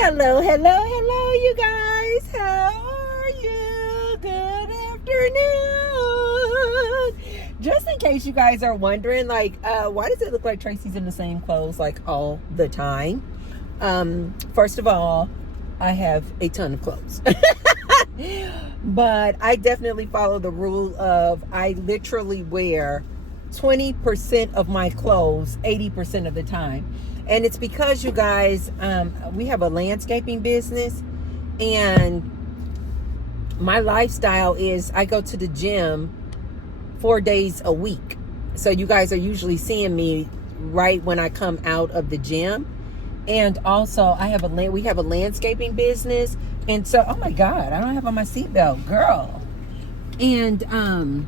Hello, hello, hello, you guys. How are you? Good afternoon. Just in case you guys are wondering, why does it look like Tracy's in the same clothes like all the time? First of all, I have a ton of clothes. But I definitely follow the rule of I literally wear 20% of my clothes 80% of the time. And it's because, you guys, we have a landscaping business, and my lifestyle is I go to the gym 4 days a week. So you guys are usually seeing me right when I come out of the gym. And also we have a landscaping business. And so, oh my God, I don't have on my seatbelt, girl. And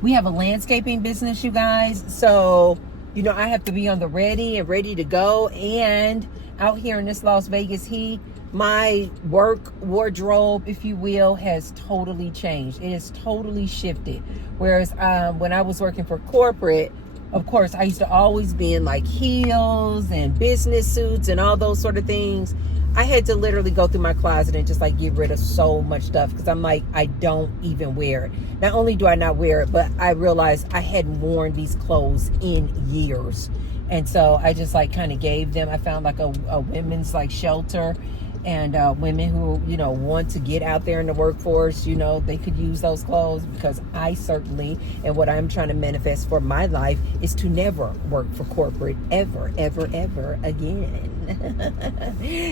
we have a landscaping business, you guys. So, you know, I have to be on the ready to go. And out here in this Las Vegas heat, my work wardrobe, if you will, has totally changed. It has totally shifted. Whereas when I was working for corporate, of course, I used to always be in like heels and business suits and all those sort of things. I had to literally go through my closet and just like get rid of so much stuff because I'm like, I don't even wear it. Not only do I not wear it, but I realized I hadn't worn these clothes in years. And so I just like kind of gave them. I found like a women's like shelter, and women who, you know, want to get out there in the workforce, you know, they could use those clothes, because I certainly, and what I'm trying to manifest for my life is to never work for corporate ever, ever, ever again.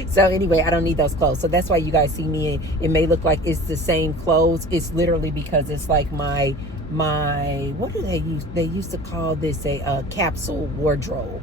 So anyway, I don't need those clothes. So that's why you guys see me. It may look like it's the same clothes. It's literally because it's like my what do they use? They used to call this a capsule wardrobe.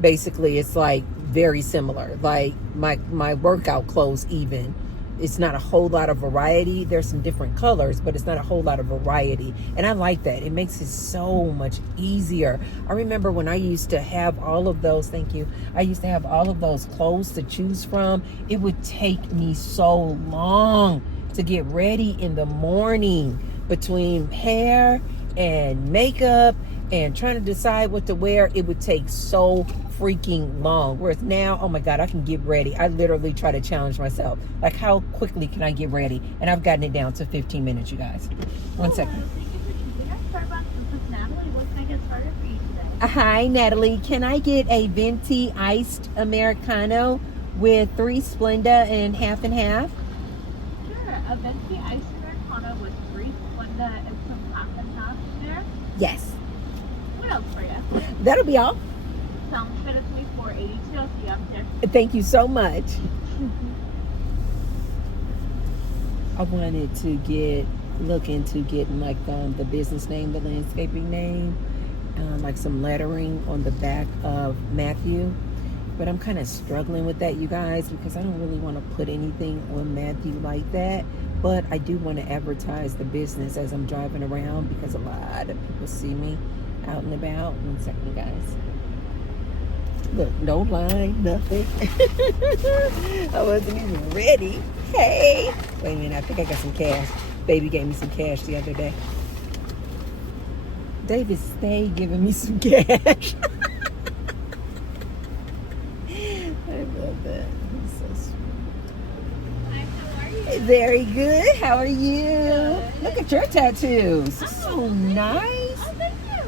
Basically, it's like very similar. Like my workout clothes even. It's not a whole lot of variety. There's some different colors, but it's not a whole lot of variety. And I like that. It makes it so much easier. I remember when I used to have all of those, thank you. I used to have all of those clothes to choose from. It would take me so long to get ready in the morning, between hair and makeup and trying to decide what to wear. It would take so freaking long. Whereas now, oh my God, I can get ready. I literally try to challenge myself. Like, how quickly can I get ready? And I've gotten it down to 15 minutes, you guys. One second. What can I get started for you today? Hi, Natalie. Can I get a venti iced Americano with 3 Splenda and half and half? Sure. A venti iced Americano with 3 Splenda and some half and half there. Yes. What else for you? That'll be all. Sounds good. It's me 482. I'll see you up there. Thank you so much. I wanted to look into getting like the business name, the landscaping name, like some lettering on the back of Matthew. But I'm kind of struggling with that, you guys, because I don't really want to put anything on Matthew like that. But I do want to advertise the business as I'm driving around, because a lot of people see me out and about. One second, you guys. Look, no line, nothing. I wasn't even ready. Hey. Wait a minute, I think I got some cash. Baby gave me some cash the other day. David stayed giving me some cash. I love that. He's so sweet. Hi, how are you? Very good. How are you? Good. Look at your tattoos. So nice. Oh, thank you.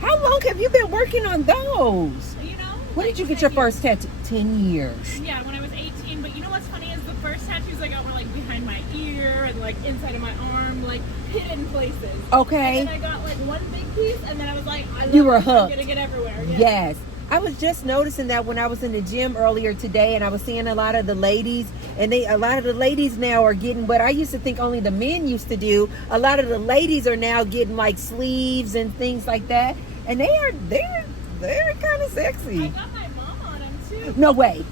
How long have you been working on those? You know? When did you get your first tattoo? 10 years. Yeah, when I was 18. But you know what's funny is the first tattoos I got were like behind my ear and like inside of my arm, like hidden places. Okay. And then I got like one big piece, and then I was like, I love You were it. hooked. I'm gonna get everywhere. Yeah. Yes. I was just noticing that when I was in the gym earlier today, and I was seeing a lot of the ladies, and a lot of the ladies now are getting what I used to think only the men used to do. A lot of the ladies are now getting like sleeves and things like that, and they're kind of sexy. I got my mom on them too. No way.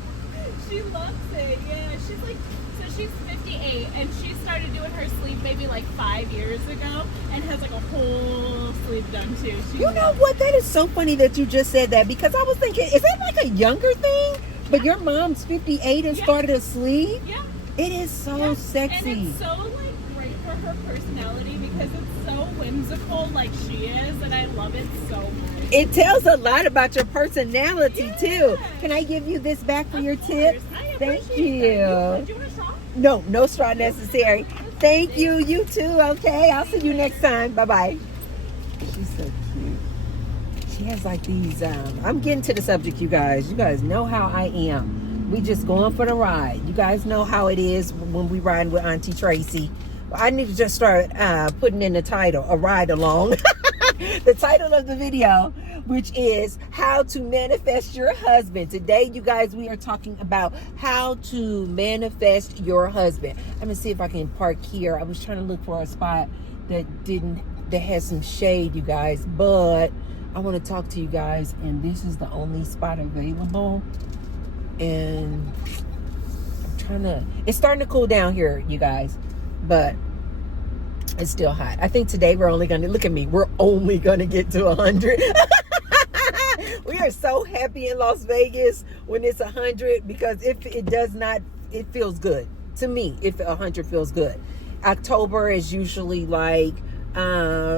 She loves it. Yeah, she's like, so she's 58, and she started doing her sleeve maybe like 5 years ago, and has like a whole sleeve done too. She You know what? That is so funny that you just said that, because I was thinking, is that like a younger thing? But your mom's 58 and started a sleeve? Yeah. It is so sexy. And it's so like great for her personality, because it's so whimsical like she is, and I love it so much. It tells a lot about your personality too. Can I give you this back for your tip? I Thank appreciate that. you. Do you want a straw? No, no straw necessary. Thank you. You too. Okay. I'll see you next time. Bye-bye. She's so cute. She has like these, I'm getting to the subject, you guys. You guys know how I am. We just going for the ride. You guys know how it is when we ride with Auntie Tracy. I need to just start putting in the title, a ride along. The title of the video, which is how to manifest your husband. Today, you guys, we are talking about how to manifest your husband. I'm gonna see if I can park here. I was trying to look for a spot that has some shade, you guys, but I want to talk to you guys, and this is the only spot available. And it's starting to cool down here, you guys, but it's still hot. I think today we're only gonna, look at me, we're only gonna get to 100. We are so happy in Las Vegas when it's 100, because if it does not, it feels good to me. If 100 feels good. October is usually like 80s,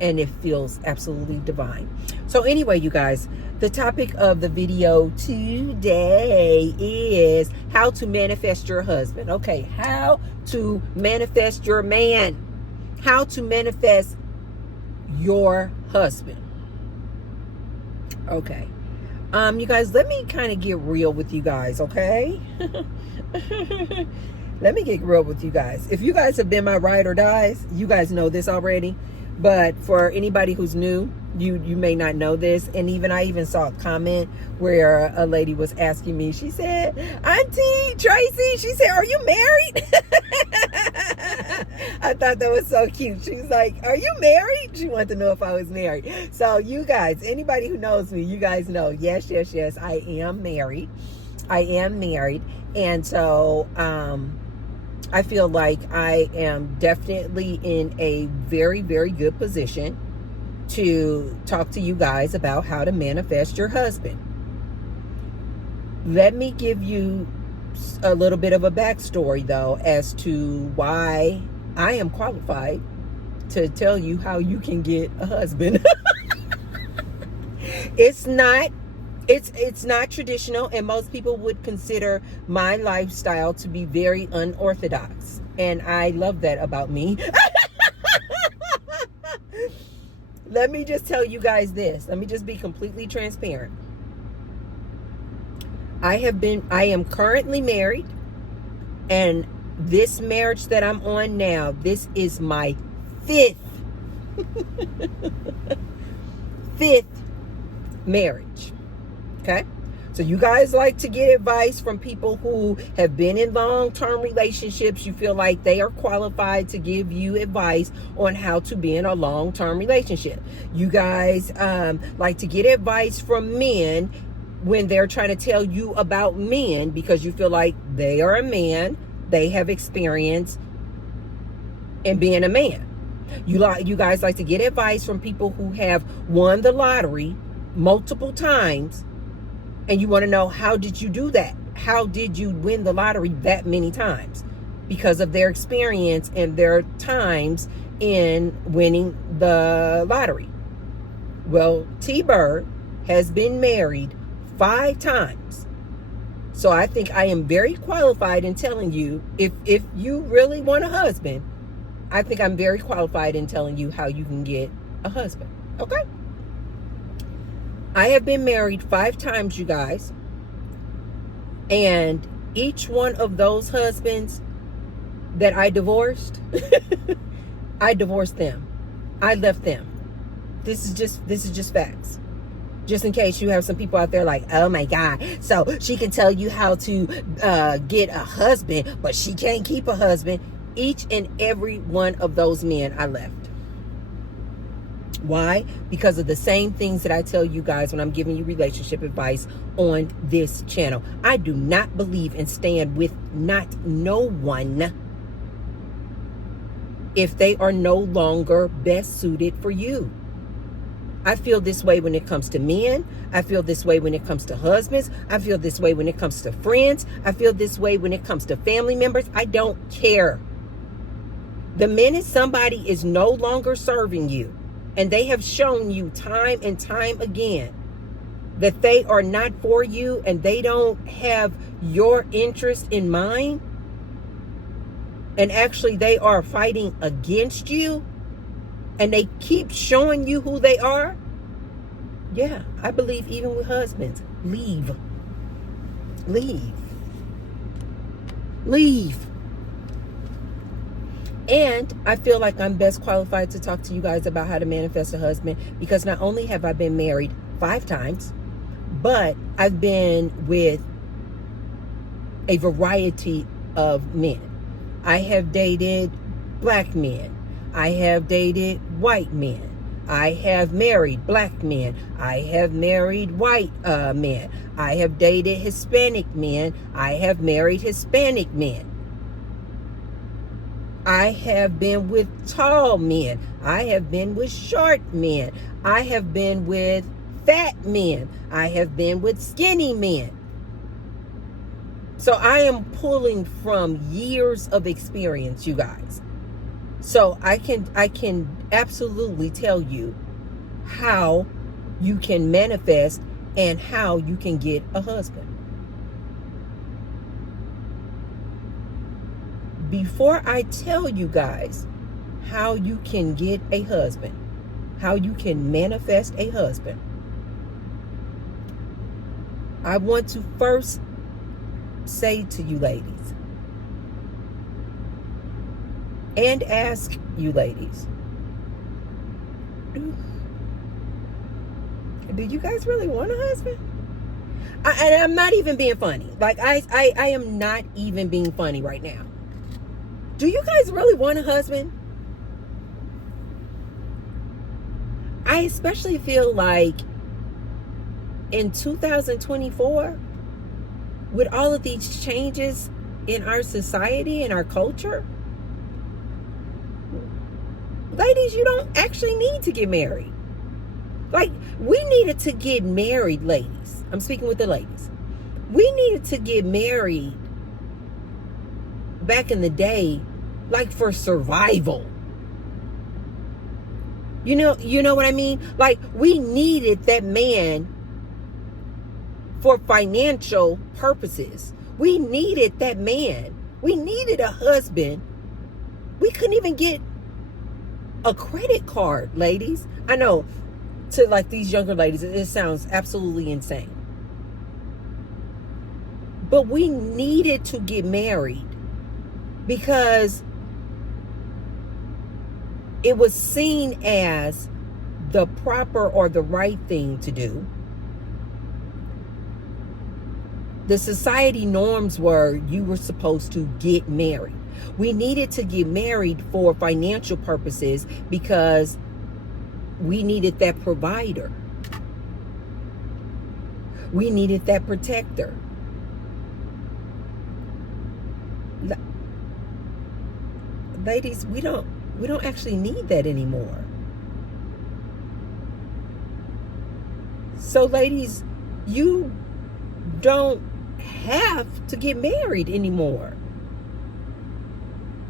and it feels absolutely divine. So anyway, you guys, the topic of the video today is how to manifest your husband. Okay, how to manifest your man. How to manifest your husband. Okay. You guys, let me kind of get real with you guys, okay? Let me get real with you guys. If you guys have been my ride or dies, you guys know this already. But for anybody who's new, you may not know this. And I even saw a comment where a lady was asking me, she said, Auntie Tracy, she said, are you married? I thought that was so cute. She was like, are you married? She wanted to know if I was married. So you guys, anybody who knows me, you guys know, yes, I am married. I am married. And so, I feel like I am definitely in a very, very good position to talk to you guys about how to manifest your husband. Let me give you a little bit of a backstory, though, as to why I am qualified to tell you how you can get a husband. It's not traditional, and most people would consider my lifestyle to be very unorthodox, and I love that about me. Let me just tell you guys this. Let me just be completely transparent. I am currently married, and this marriage that I'm on now, this is my fifth marriage. Okay, so you guys like to get advice from people who have been in long-term relationships. You feel like they are qualified to give you advice on how to be in a long-term relationship. You guys like to get advice from men when they're trying to tell you about men, because you feel like they are a man, they have experience in being a man. You guys like to get advice from people who have won the lottery multiple times, and you want to know, how did you do that? How did you win the lottery that many times? Because of their experience and their times in winning the lottery. Well, T-Bird has been married 5 times. So I think I am very qualified in telling you, if you really want a husband, I think I'm very qualified in telling you how you can get a husband. Okay? I have been married 5 times, you guys. And each one of those husbands that I divorced, I divorced them. I left them. This is just facts. Just in case you have some people out there like, oh my God, so she can tell you how to get a husband, but she can't keep a husband. Each and every one of those men I left. Why? Because of the same things that I tell you guys when I'm giving you relationship advice on this channel. I do not believe in staying with no one if they are no longer best suited for you. I feel this way when it comes to men. I feel this way when it comes to husbands. I feel this way when it comes to friends. I feel this way when it comes to family members. I don't care. The minute somebody is no longer serving you, and they have shown you time and time again that they are not for you and they don't have your interest in mind, and actually they are fighting against you, and they keep showing you who they are, yeah, I believe even with husbands, leave. And I feel like I'm best qualified to talk to you guys about how to manifest a husband, because not only have I been married 5 times, but I've been with a variety of men. I have dated black men. I have dated white men. I have married black men. I have married white men. I have dated Hispanic men. I have married Hispanic men. I have been with tall men. I have been with short men. I have been with fat men. I have been with skinny men. So I am pulling from years of experience, you guys. So I can absolutely tell you how you can manifest and how you can get a husband. Before I tell you guys how you can get a husband, how you can manifest a husband, I want to first say to you ladies, and ask you ladies, do you guys really want a husband? And I'm not even being funny. Like, I am not even being funny right now. Do you guys really want a husband? I especially feel like in 2024, with all of these changes in our society and our culture, ladies, you don't actually need to get married. Like, we needed to get married, ladies. I'm speaking with the ladies. We needed to get married back in the day, like for survival. You know what I mean? Like, we needed that man for financial purposes. We needed that man. We needed a husband. We couldn't even get a credit card, ladies. I know, to like these younger ladies, it sounds absolutely insane. But we needed to get married because it was seen as the proper or the right thing to do. The society norms were you were supposed to get married. We needed to get married for financial purposes because we needed that provider. We needed that protector. Ladies, we don't actually need that anymore. So ladies, you don't have to get married anymore.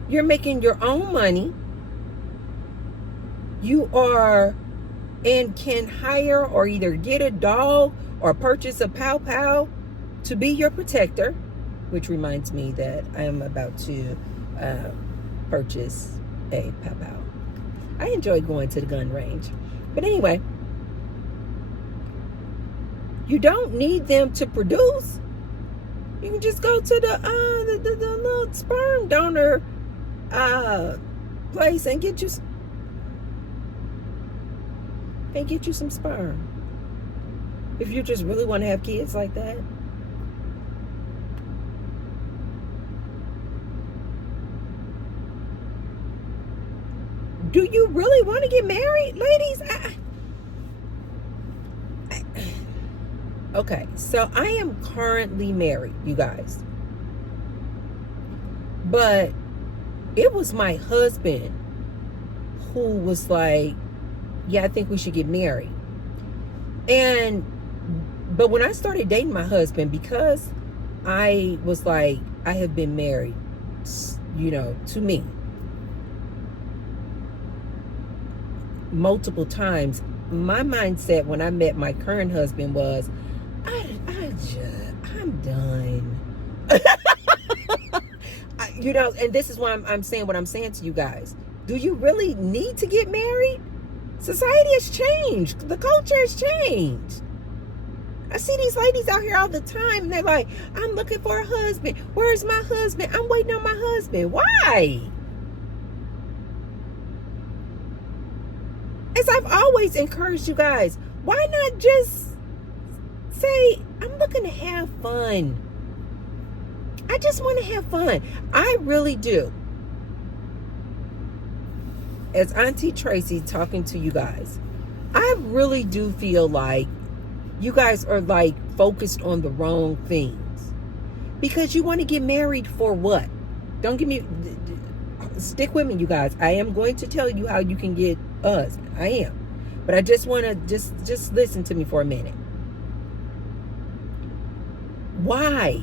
You're making your own money. You are and can hire or either get a dog or purchase a Pow Pow to be your protector, which reminds me that I am about to purchase a Pow Pow. I enjoy going to the gun range. But anyway, you don't need them to produce. You can just go to the little sperm donor place and get you some sperm. If you just really want to have kids like that. Do you really want to get married, ladies? Okay, so I am currently married, you guys. But it was my husband who was like, yeah, I think we should get married. But when I started dating my husband, because I was like, I have been married, to me multiple times, my mindset when I met my current husband was, I'm done. And this is why I'm saying what I'm saying to you guys. Do you really need to get married? Society has changed. The culture has changed. I see these ladies out here all the time, and they're like, I'm looking for a husband. Where's my husband? I'm waiting on my husband. Why? As I've always encouraged you guys, why not just say, I'm looking to have fun. I just want to have fun. I really do. As Auntie Tracy talking to you guys, I really do feel like you guys are like focused on the wrong things. Because you want to get married for what? Don't give me, stick with me, you guys. I am going to tell you how you can get a husband. I am. But I just want to just listen to me for a minute. Why?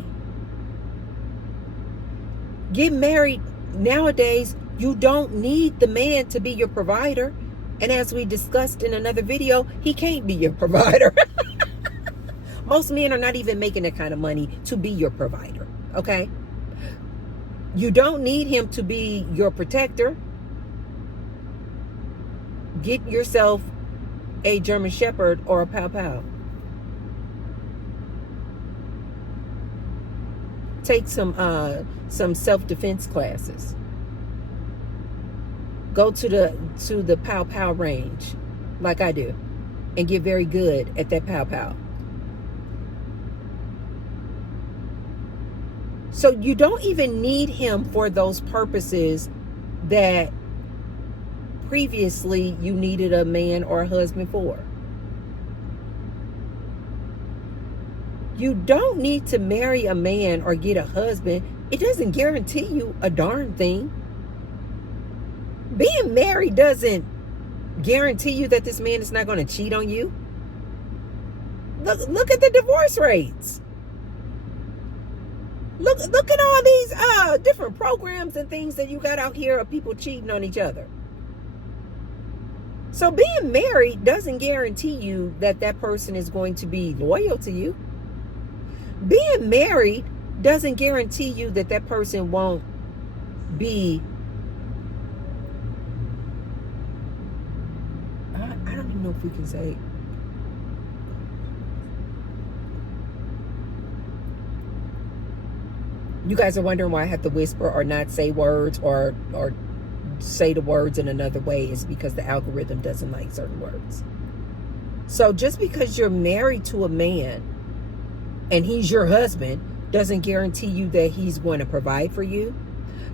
Get married nowadays. You don't need the man to be your provider. And as we discussed in another video, he can't be your provider. Most men are not even making that kind of money to be your provider. Okay? You don't need him to be your protector. Get yourself a German Shepherd or a Pow Pow. Take some self-defense classes. Go to the Pow Pow range, like I do, and get very good at that Pow Pow. So you don't even need him for those purposes that previously you needed a man or a husband for. You don't need to marry a man or get a husband. It doesn't guarantee you a darn thing. Being married doesn't guarantee you that this man is not going to cheat on you. Look at the divorce rates. Look at all these different programs and things that you got out here of people cheating on each other. So being married doesn't guarantee you that that person is going to be loyal to you. Being married doesn't guarantee you that that person won't be, I don't even know if we can say, you guys are wondering why I have to whisper or not say words or say the words in another way. Is because the algorithm doesn't like certain words. So just because you're married to a man and he's your husband doesn't guarantee you that he's going to provide for you,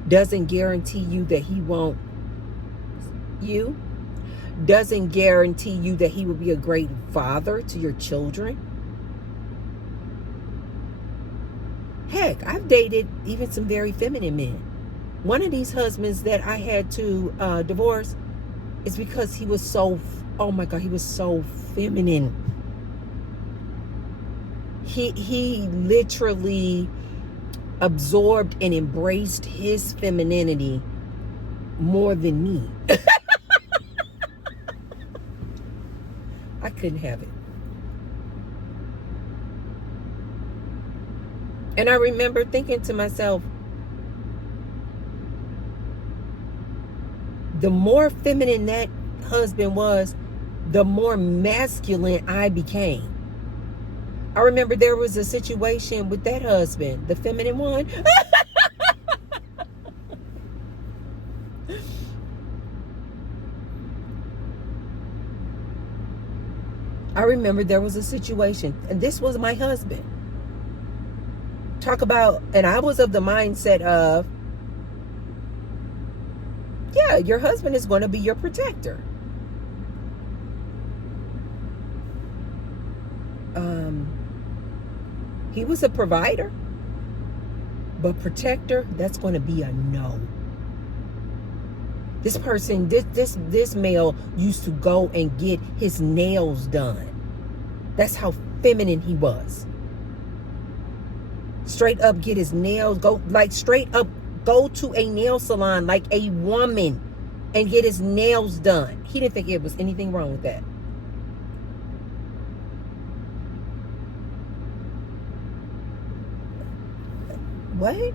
doesn't guarantee you that he won't you, doesn't guarantee you that he will be a great father to your children. Heck, I've dated even some very feminine men. One of these husbands that I had to divorce is because he was so, oh my God, he was so feminine. He literally absorbed and embraced his femininity more than me. I couldn't have it. And I remember thinking to myself, the more feminine that husband was, the more masculine I became. I remember there was a situation with that husband, the feminine one. I remember there was a situation, and this was my husband. Talk about, and I was of the mindset of, yeah, your husband is going to be your protector. He was a provider, but protector, that's going to be a no. This person, this male used to go and get his nails done. That's how feminine he was. Straight up get his nails, go to a nail salon like a woman and get his nails done. He didn't think there was anything wrong with that. what?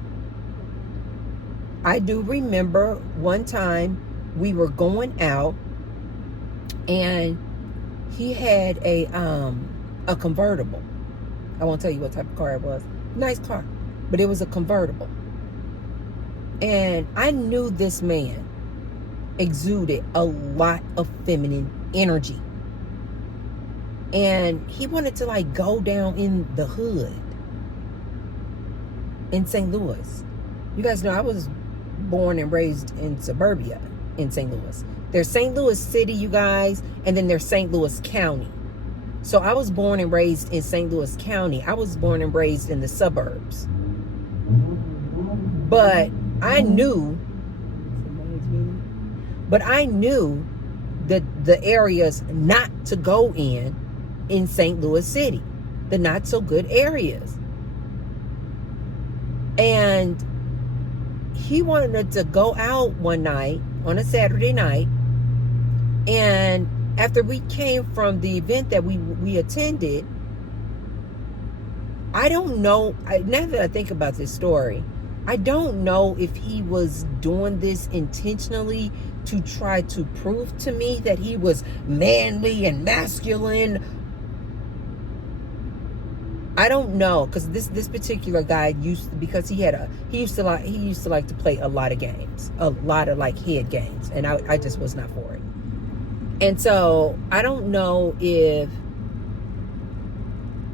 I do remember one time we were going out and he had a convertible. I won't tell you what type of car it was. Nice car, but it was a convertible. And I knew this man exuded a lot of feminine energy. And he wanted to like go down in the hood in St. Louis. You guys know I was born and raised in suburbia in St. Louis. There's St. Louis City, you guys, and then there's St. Louis County. So I was born and raised in St. Louis County. I was born and raised in the suburbs. But I knew the areas not to go in St. Louis City, the not so good areas. And he wanted to go out one night on a Saturday night, and after we came from the event that we attended, I don't know, now that I think about this story, I don't know if he was doing this intentionally to try to prove to me that he was manly and masculine. I don't know, because this particular guy used to like to play a lot of games, a lot of like head games, and I just was not for it. And so I don't know if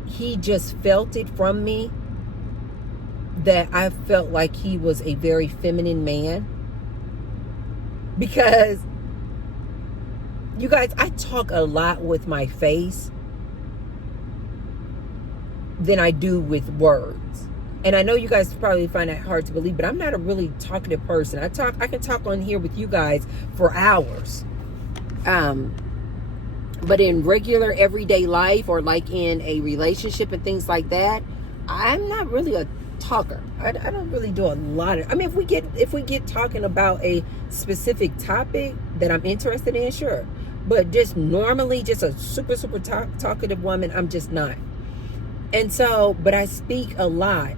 he just felt it from me that I felt like he was a very feminine man. Because, you guys, I talk a lot with my face than I do with words. And I know you guys probably find that hard to believe, but I'm not a really talkative person. I can talk on here with you guys for hours. But in regular everyday life, or like in a relationship and things like that, I'm not really a talker. I don't really do a lot of, I mean, if we get talking about a specific topic that I'm interested in, sure. But just normally, just a super talkative woman, I'm just not. And so, but I speak a lot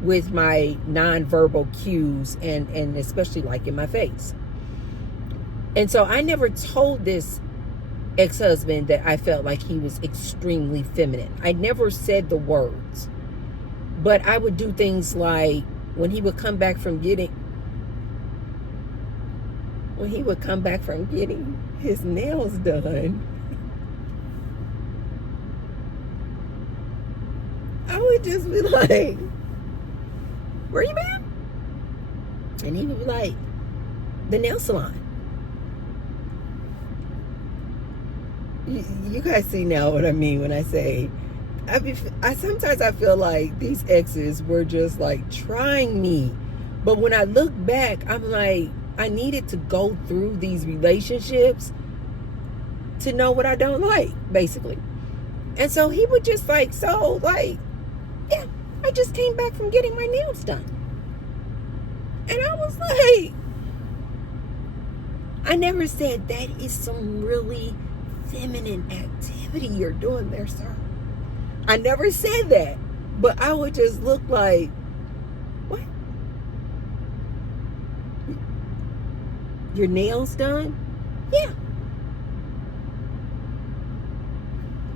with my nonverbal cues, and especially like in my face. And so I never told this ex-husband that I felt like he was extremely feminine. I never said the words. But I would do things like when he would come back from getting his nails done, I would just be like, "Where you been?" And he would be like, "The nail salon." You guys see now what I mean when I say, sometimes I feel like these exes were just like trying me. But when I look back, I'm like, I needed to go through these relationships to know what I don't like, basically. And so he would just like, yeah, I just came back from getting my nails done. And I was like, I never said that is some really feminine activity you're doing there, sir. I never said that. But I would just look like, what? Your nails done? Yeah.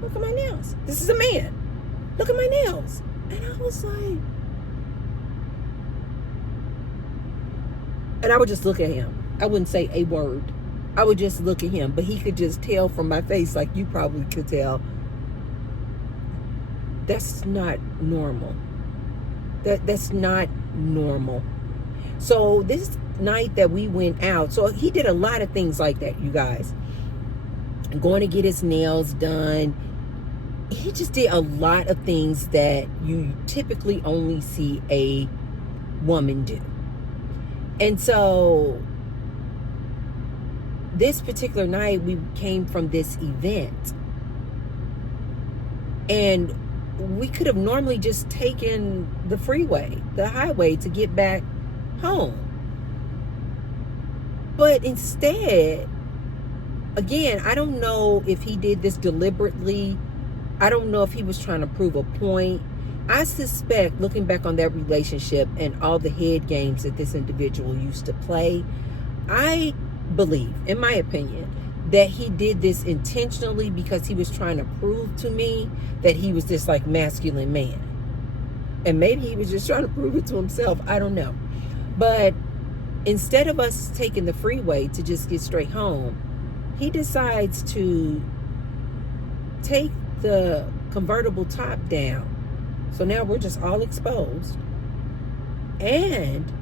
Look at my nails. This is a man. Look at my nails. And I was like, and I would just look at him. I wouldn't say a word. I would just look at him, but he could just tell from my face, like you probably could tell, that's not normal. That's not normal. So this night that we went out, so he did a lot of things like that, you guys. Going to get his nails done. He just did a lot of things that you typically only see a woman do. And so this particular night, we came from this event, and we could have normally just taken the freeway, the highway, to get back home. But instead, again, I don't know if he did this deliberately. I don't know if he was trying to prove a point. I suspect, looking back on that relationship and all the head games that this individual used to play, I believe, in my opinion, that he did this intentionally because he was trying to prove to me that he was this like masculine man. And maybe he was just trying to prove it to himself. I don't know. But instead of us taking the freeway to just get straight home, he decides to take the convertible top down. So now we're just all exposed, and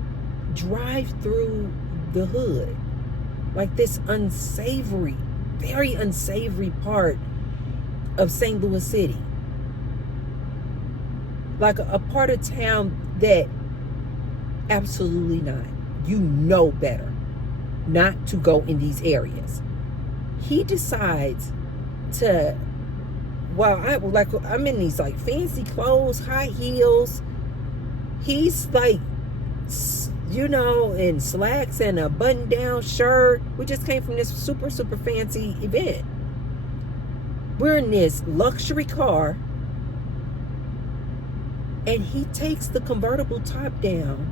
drive through the hood, like this unsavory, very unsavory part of St. Louis City. Like a part of town that absolutely not. You know better not to go in these areas. He decides to, I'm in these like fancy clothes, high heels. He's like, in slacks and a button-down shirt. We just came from this super, super fancy event. We're in this luxury car, and he takes the convertible top down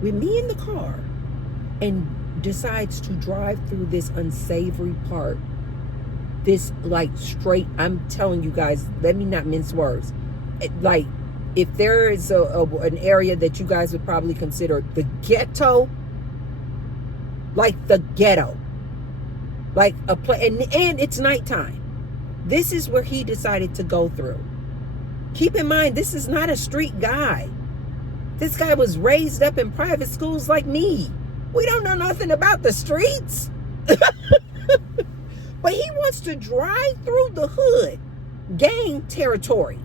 with me in the car and decides to drive through this unsavory part. This like straight, I'm telling you guys, let me not mince words. Like, if there is an area that you guys would probably consider the ghetto, like the ghetto, like a place, and it's nighttime. This is where he decided to go through. Keep in mind, this is not a street guy. This guy was raised up in private schools like me. We don't know nothing about the streets. But he wants to drive through the hood, gang territory,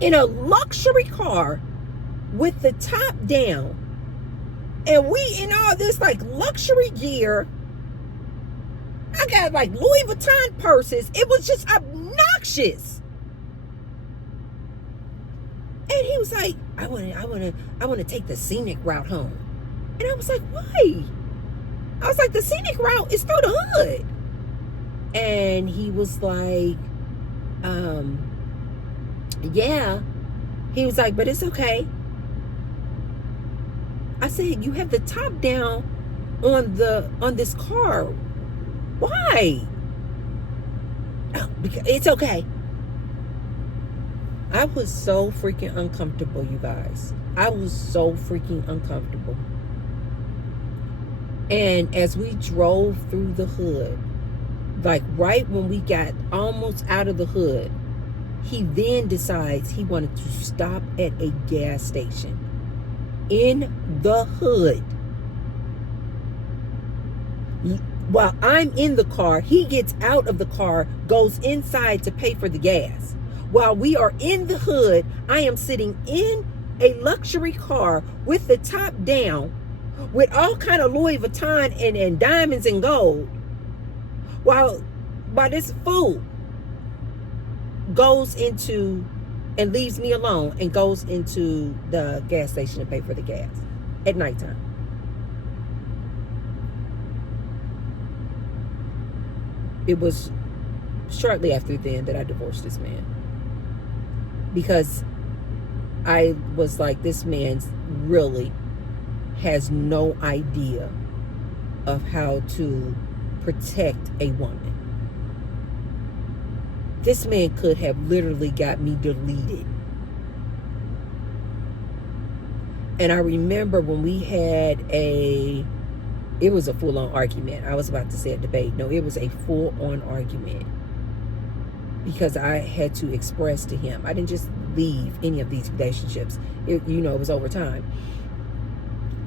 in a luxury car with the top down. And we in all this like luxury gear. I got like Louis Vuitton purses. It was just obnoxious. And he was like, I want to take the scenic route home. And I was like, why? I was like, the scenic route is through the hood. And he was like, yeah. He was like, but it's okay. I said, you have the top down on this car. Why? Oh, because it's okay. I was so freaking uncomfortable, you guys. I was so freaking uncomfortable. And as we drove through the hood, like right when we got almost out of the hood, he then decides he wanted to stop at a gas station in the hood. While I'm in the car, he gets out of the car, goes inside to pay for the gas. While we are in the hood, I am sitting in a luxury car with the top down, with all kind of Louis Vuitton and diamonds and gold, while this fool goes into and leaves me alone and goes into the gas station to pay for the gas at nighttime. It was shortly after then that I divorced this man, because I was like, this man really has no idea of how to protect a woman. This man could have literally got me deleted. And I remember when we had it was a full-on argument. I was about to say a debate. No, it was a full-on argument. Because I had to express to him. I didn't just leave any of these relationships. It was over time.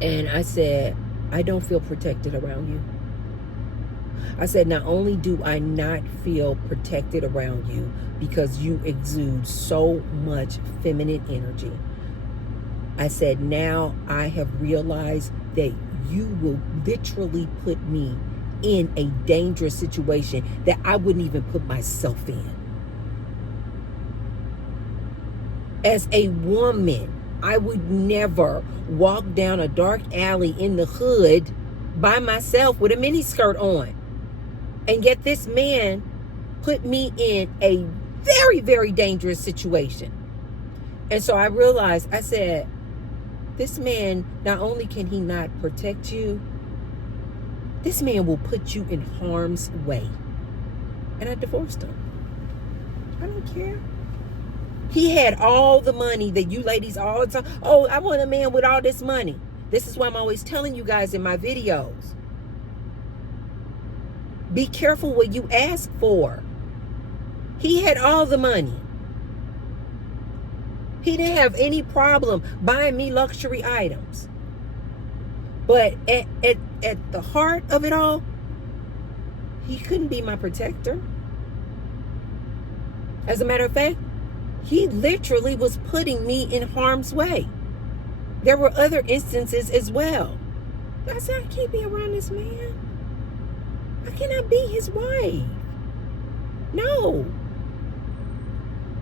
And I said, I don't feel protected around you. I said, not only do I not feel protected around you because you exude so much feminine energy, I said, now I have realized that you will literally put me in a dangerous situation that I wouldn't even put myself in. As a woman, I would never walk down a dark alley in the hood by myself with a miniskirt on. And yet this man put me in a very, very dangerous situation. And so I realized, I said, this man, not only can he not protect you, this man will put you in harm's way. And I divorced him. I don't care. He had all the money that you ladies all the time. Oh, I want a man with all this money. This is why I'm always telling you guys in my videos. Be careful what you ask for. He had all the money. He didn't have any problem buying me luxury items. But at the heart of it all, he couldn't be my protector. As a matter of fact, he literally was putting me in harm's way. There were other instances as well. I said, I can't be around this man. I cannot be his wife. No.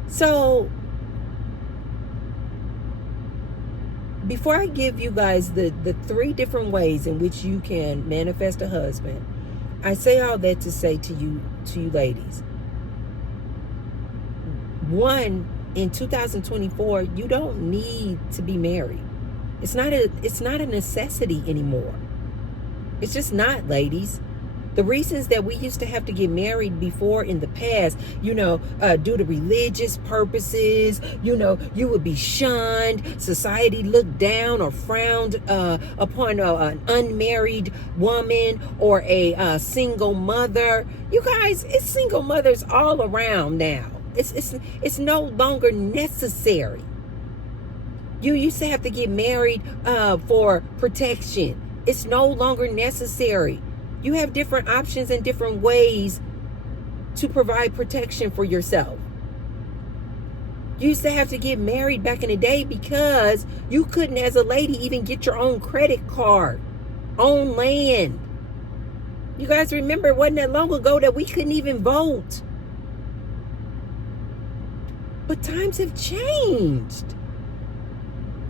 So, before I give you guys the 3 different ways in which you can manifest a husband, I say all that to say to you ladies. 1, in 2024, you don't need to be married. It's not a necessity anymore. It's just not, ladies. The reasons that we used to have to get married before in the past, due to religious purposes, you would be shunned. Society looked down or frowned upon an unmarried woman or a single mother. You guys, it's single mothers all around now. It's no longer necessary. You used to have to get married for protection. It's no longer necessary. You have different options and different ways to provide protection for yourself. You used to have to get married back in the day because you couldn't, as a lady, even get your own credit card, own land. You guys remember, it wasn't that long ago that we couldn't even vote. But times have changed.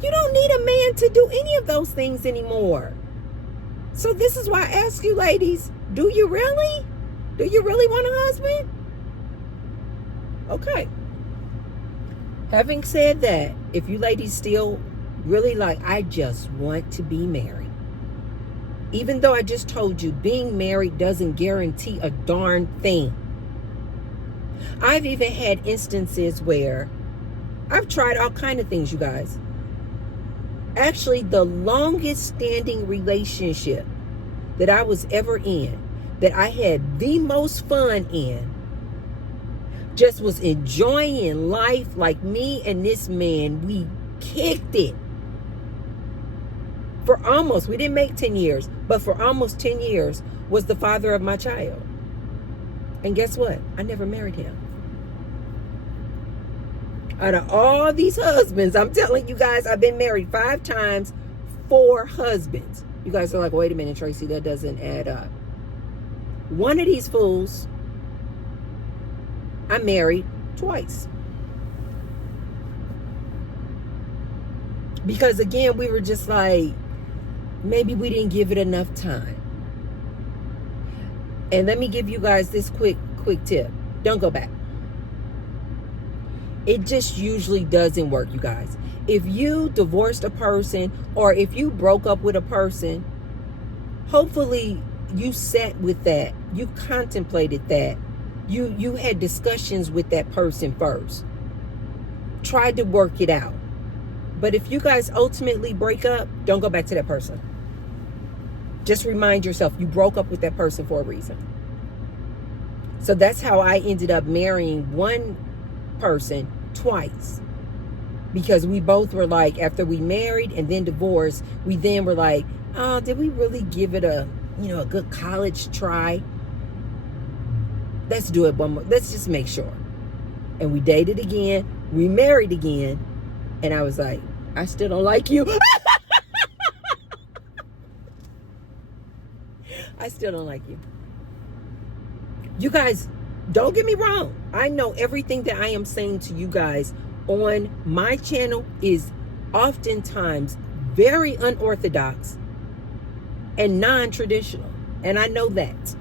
You don't need a man to do any of those things anymore. So this is why I ask you, ladies, do you really? Do you really want a husband? Okay. Having said that, if you ladies still really I just want to be married. Even though I just told you being married doesn't guarantee a darn thing. I've even had instances where I've tried all kind of things, you guys. Actually, the longest standing relationship that I was ever in, that I had the most fun in, just was enjoying life like me and this man, we kicked it. For almost, we didn't make 10 years, but for almost 10 years was the father of my child. And guess what? I never married him. Out of all these husbands, I'm telling you guys, I've been married 5 times, 4 husbands. You guys are like, wait a minute, Tracy, that doesn't add up. One of these fools, I married twice. Because again, we were just like, maybe we didn't give it enough time. And let me give you guys this quick tip. Don't go back. It just usually doesn't work, you guys. If you divorced a person or if you broke up with a person, hopefully you sat with that. You contemplated that. You had discussions with that person first. Tried to work it out. But if you guys ultimately break up, don't go back to that person. Just remind yourself you broke up with that person for a reason. So that's how I ended up marrying one person twice, because we both were like, after we married and then divorced, we then were like, oh, did we really give it a good college try? Let's do it one more. Let's just make sure. And we dated again, we married again, and I was like, I still don't like you. I still don't like you. You guys, don't get me wrong. I know everything that I am saying to you guys on my channel is oftentimes very unorthodox and non-traditional. And I know that.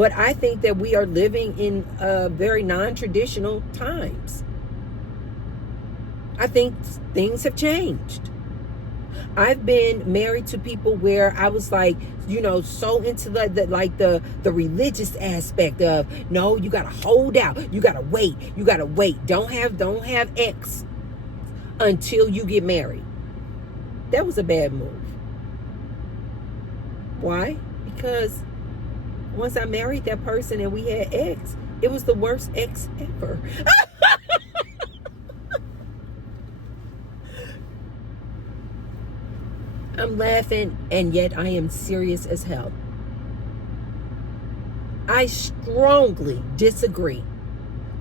But I think that we are living in very non-traditional times. I think things have changed. I've been married to people where I was like, so into the religious aspect of, no, you gotta hold out, you gotta wait, don't have X until you get married. That was a bad move. Why? Because once I married that person and we had X, it was the worst X ever. I'm laughing, and yet I am serious as hell. I strongly disagree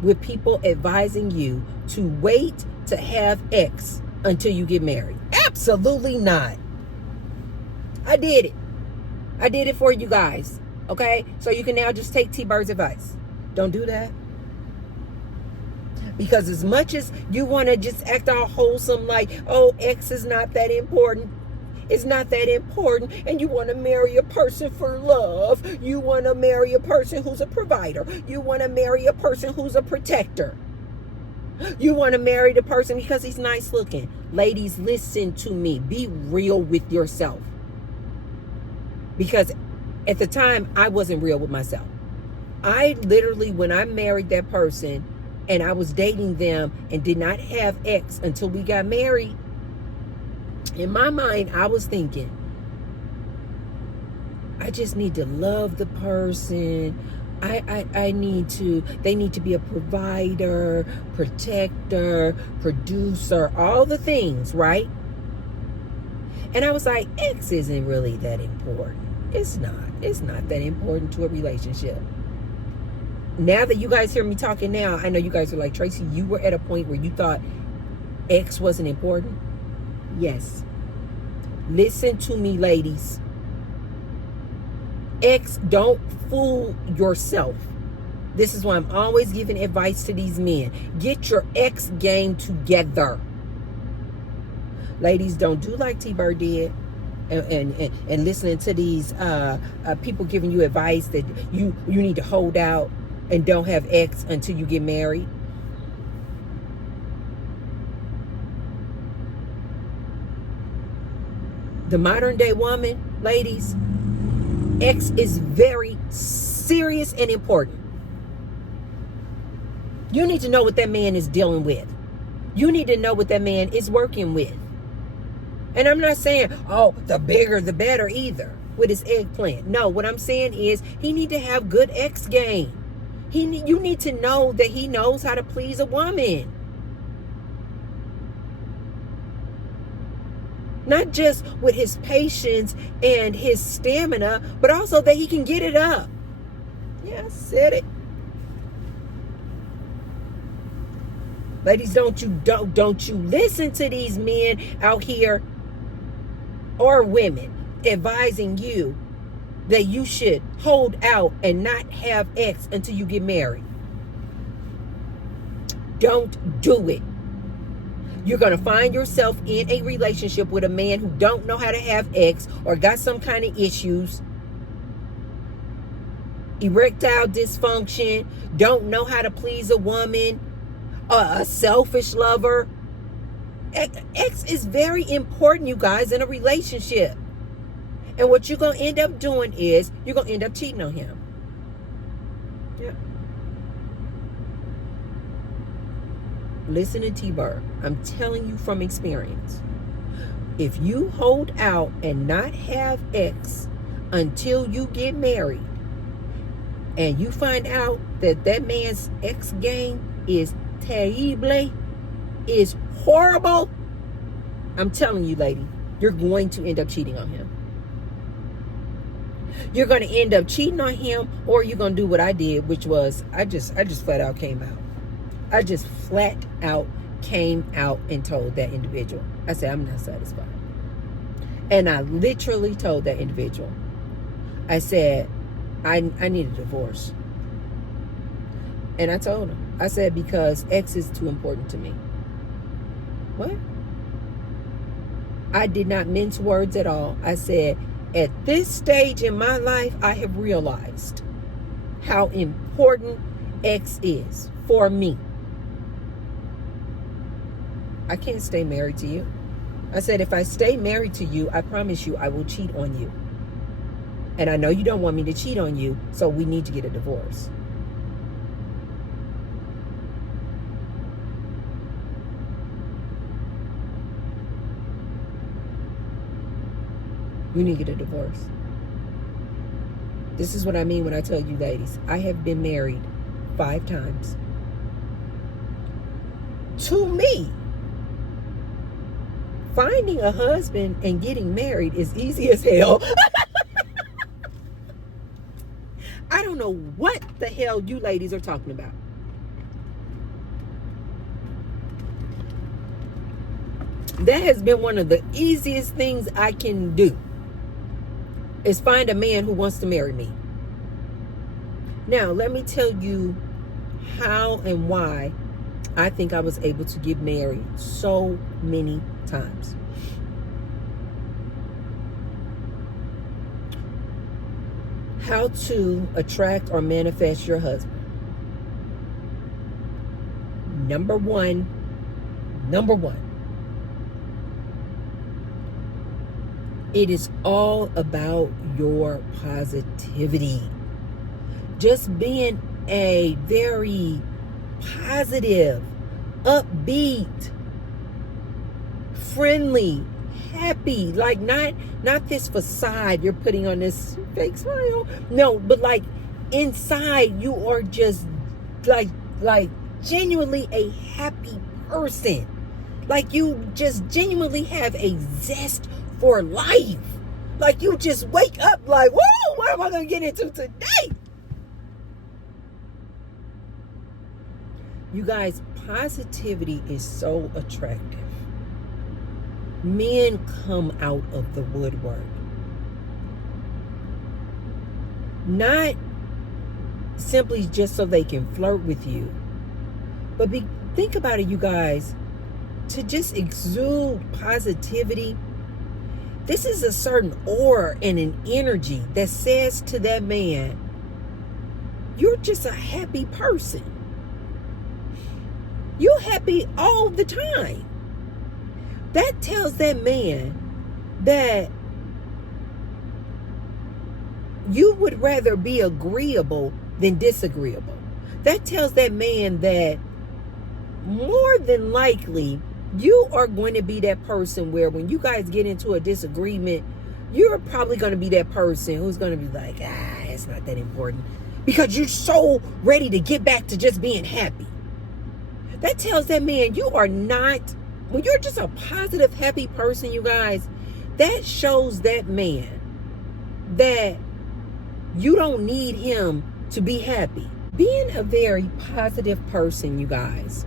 with people advising you to wait to have X until you get married. Absolutely not. I did it. I did it for you guys. Okay? So you can now just take T-Bird's advice. Don't do that. Because as much as you want to just act all wholesome, like, oh, X is not that important. It's not that important, and you want to marry a person for love. You want to marry a person who's a provider. You want to marry a person who's a protector. You want to marry the person because he's nice looking. Ladies, listen to me. Be real with yourself. Because at the time, I wasn't real with myself. I literally, when I married that person and I was dating them and did not have X until we got married, in my mind, I was thinking, I just need to love the person. They need to be a provider, protector, producer, all the things, right? And I was like, X isn't really that important. It's not that important to a relationship. Now that you guys hear me talking now, I know you guys are like, Tracy, you were at a point where you thought X wasn't important. Yes. Listen to me, ladies. X, don't fool yourself. This is why I'm always giving advice to these men. Get your X game together. Ladies, don't do like T-Bird did and listening to these people giving you advice that you need to hold out and don't have X until you get married. The modern day woman, ladies, X is very serious and important. You need to know what that man is dealing with. You need to know what that man is working with. And I'm not saying, oh, the bigger the better either with his eggplant. No, what I'm saying is he need to have good X game. You need to know that he knows how to please a woman. Not just with his patience and his stamina, but also that he can get it up. Yeah, I said it. Ladies, don't you listen to these men out here or women advising you that you should hold out and not have X until you get married. Don't do it. You're going to find yourself in a relationship with a man who don't know how to have X or got some kind of issues, erectile dysfunction, don't know how to please a woman, a selfish lover. X is very important, you guys, in a relationship. And what you're going to end up doing is you're going to end up cheating on him. Yeah. Listen to T-Bird. I'm telling you from experience. If you hold out and not have X until you get married, and you find out that that man's X game is terrible, is horrible, I'm telling you, lady, you're going to end up cheating on him. You're going to end up cheating on him, or you're going to do what I did, which was I just flat out came out. I just flat out came out and told that individual. I said, I'm not satisfied. And I literally told that individual. I said, I need a divorce. And I told him. I said, because X is too important to me. What? I did not mince words at all. I said, at this stage in my life, I have realized how important X is for me. I can't stay married to you. I said, if I stay married to you, I promise you I will cheat on you. And I know you don't want me to cheat on you, so we need to get a divorce. We need to get a divorce. This is what I mean when I tell you, ladies, I have been married 5 times. To me, finding a husband and getting married is easy as hell. I don't know what the hell you ladies are talking about. That has been one of the easiest things I can do, is find a man who wants to marry me. Now, let me tell you how and why I think I was able to get married so many times. How to attract or manifest your husband. Number one, it is all about your positivity. Just being a very positive, upbeat, friendly, happy, like not this facade you're putting on, this fake smile. No, but like inside you are just like genuinely a happy person. Like you just genuinely have a zest for life. Like you just wake up like, whoa, what am I gonna get into today? You guys, positivity is so attractive. Men come out of the woodwork. Not simply just so they can flirt with you, but think about it, you guys. To just exude positivity, this is a certain aura and an energy that says to that man, you're just a happy person. You're happy all the time. That tells that man that you would rather be agreeable than disagreeable. That tells that man that more than likely you are going to be that person where when you guys get into a disagreement, you're probably going to be that person who's going to be like, it's not that important, because you're so ready to get back to just being happy. That tells that man you are not, when you're just a positive, happy person, you guys, that shows that man that you don't need him to be happy. Being a very positive person, you guys,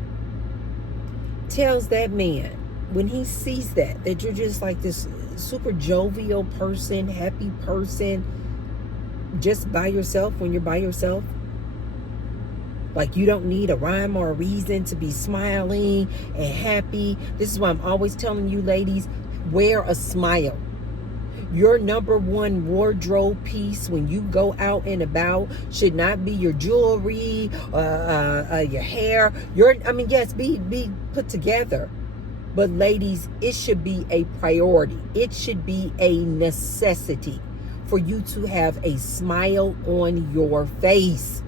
tells that man, when he sees that you're just like this super jovial person, happy person, just by yourself, when you're by yourself, like you don't need a rhyme or a reason to be smiling and happy. This is why I'm always telling you, ladies, wear a smile. Your number one wardrobe piece when you go out and about should not be your jewelry, your hair. Yes, be put together. But ladies, it should be a priority. It should be a necessity for you to have a smile on your face.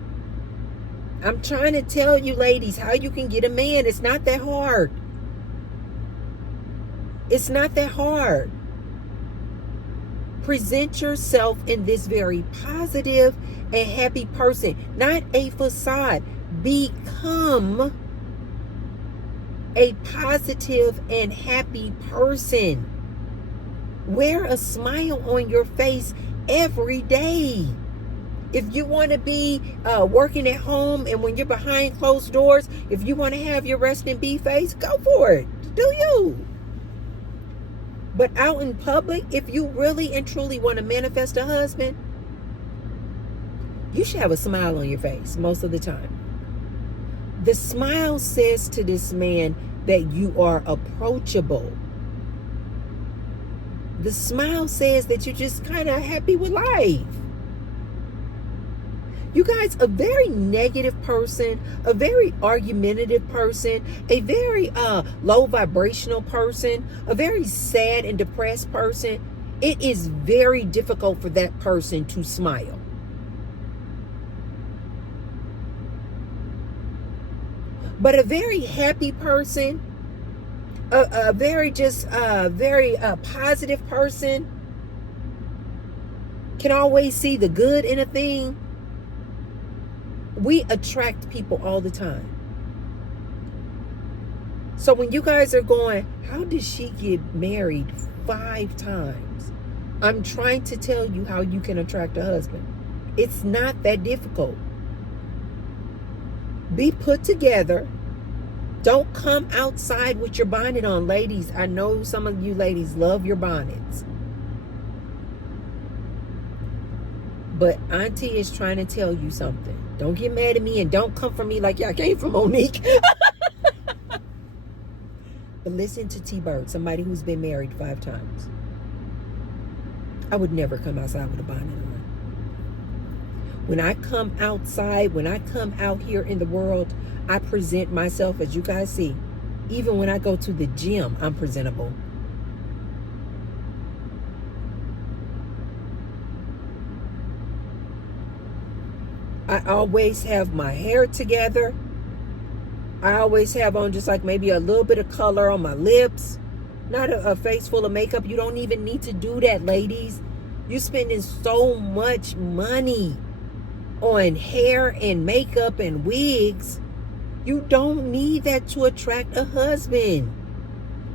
I'm trying to tell you, ladies, how you can get a man. It's not that hard. It's not that hard. Present yourself in this very positive and happy person, not a facade. Become a positive and happy person. Wear a smile on your face every day. If you want to be working at home and when you're behind closed doors, if you want to have your rest and be face, go for it. Do you? But out in public, if you really and truly want to manifest a husband, you should have a smile on your face most of the time. The smile says to this man that you are approachable. The smile says that you're just kind of happy with life. You guys, a very negative person, a very argumentative person, a very low vibrational person, a very sad and depressed person, it is very difficult for that person to smile. But a very happy person, a very positive person can always see the good in a thing. We attract people all the time. So when you guys are going, how did she get married 5 times? I'm trying to tell you how you can attract a husband. It's not that difficult. Be put together. Don't come outside with your bonnet on. Ladies, I know some of you ladies love your bonnets. But Auntie is trying to tell you something. Don't get mad at me and don't come for me like y'all came from Monique. But listen to T-Bird, somebody who's been married 5 times. I would never come outside with a bonnet on. When I come outside, when I come out here in the world, I present myself, as you guys see. Even when I go to the gym, I'm presentable. I always have my hair together. I always have on just like maybe a little bit of color on my lips. Not a face full of makeup. You don't even need to do that, ladies. You're spending so much money on hair and makeup and wigs. You don't need that to attract a husband.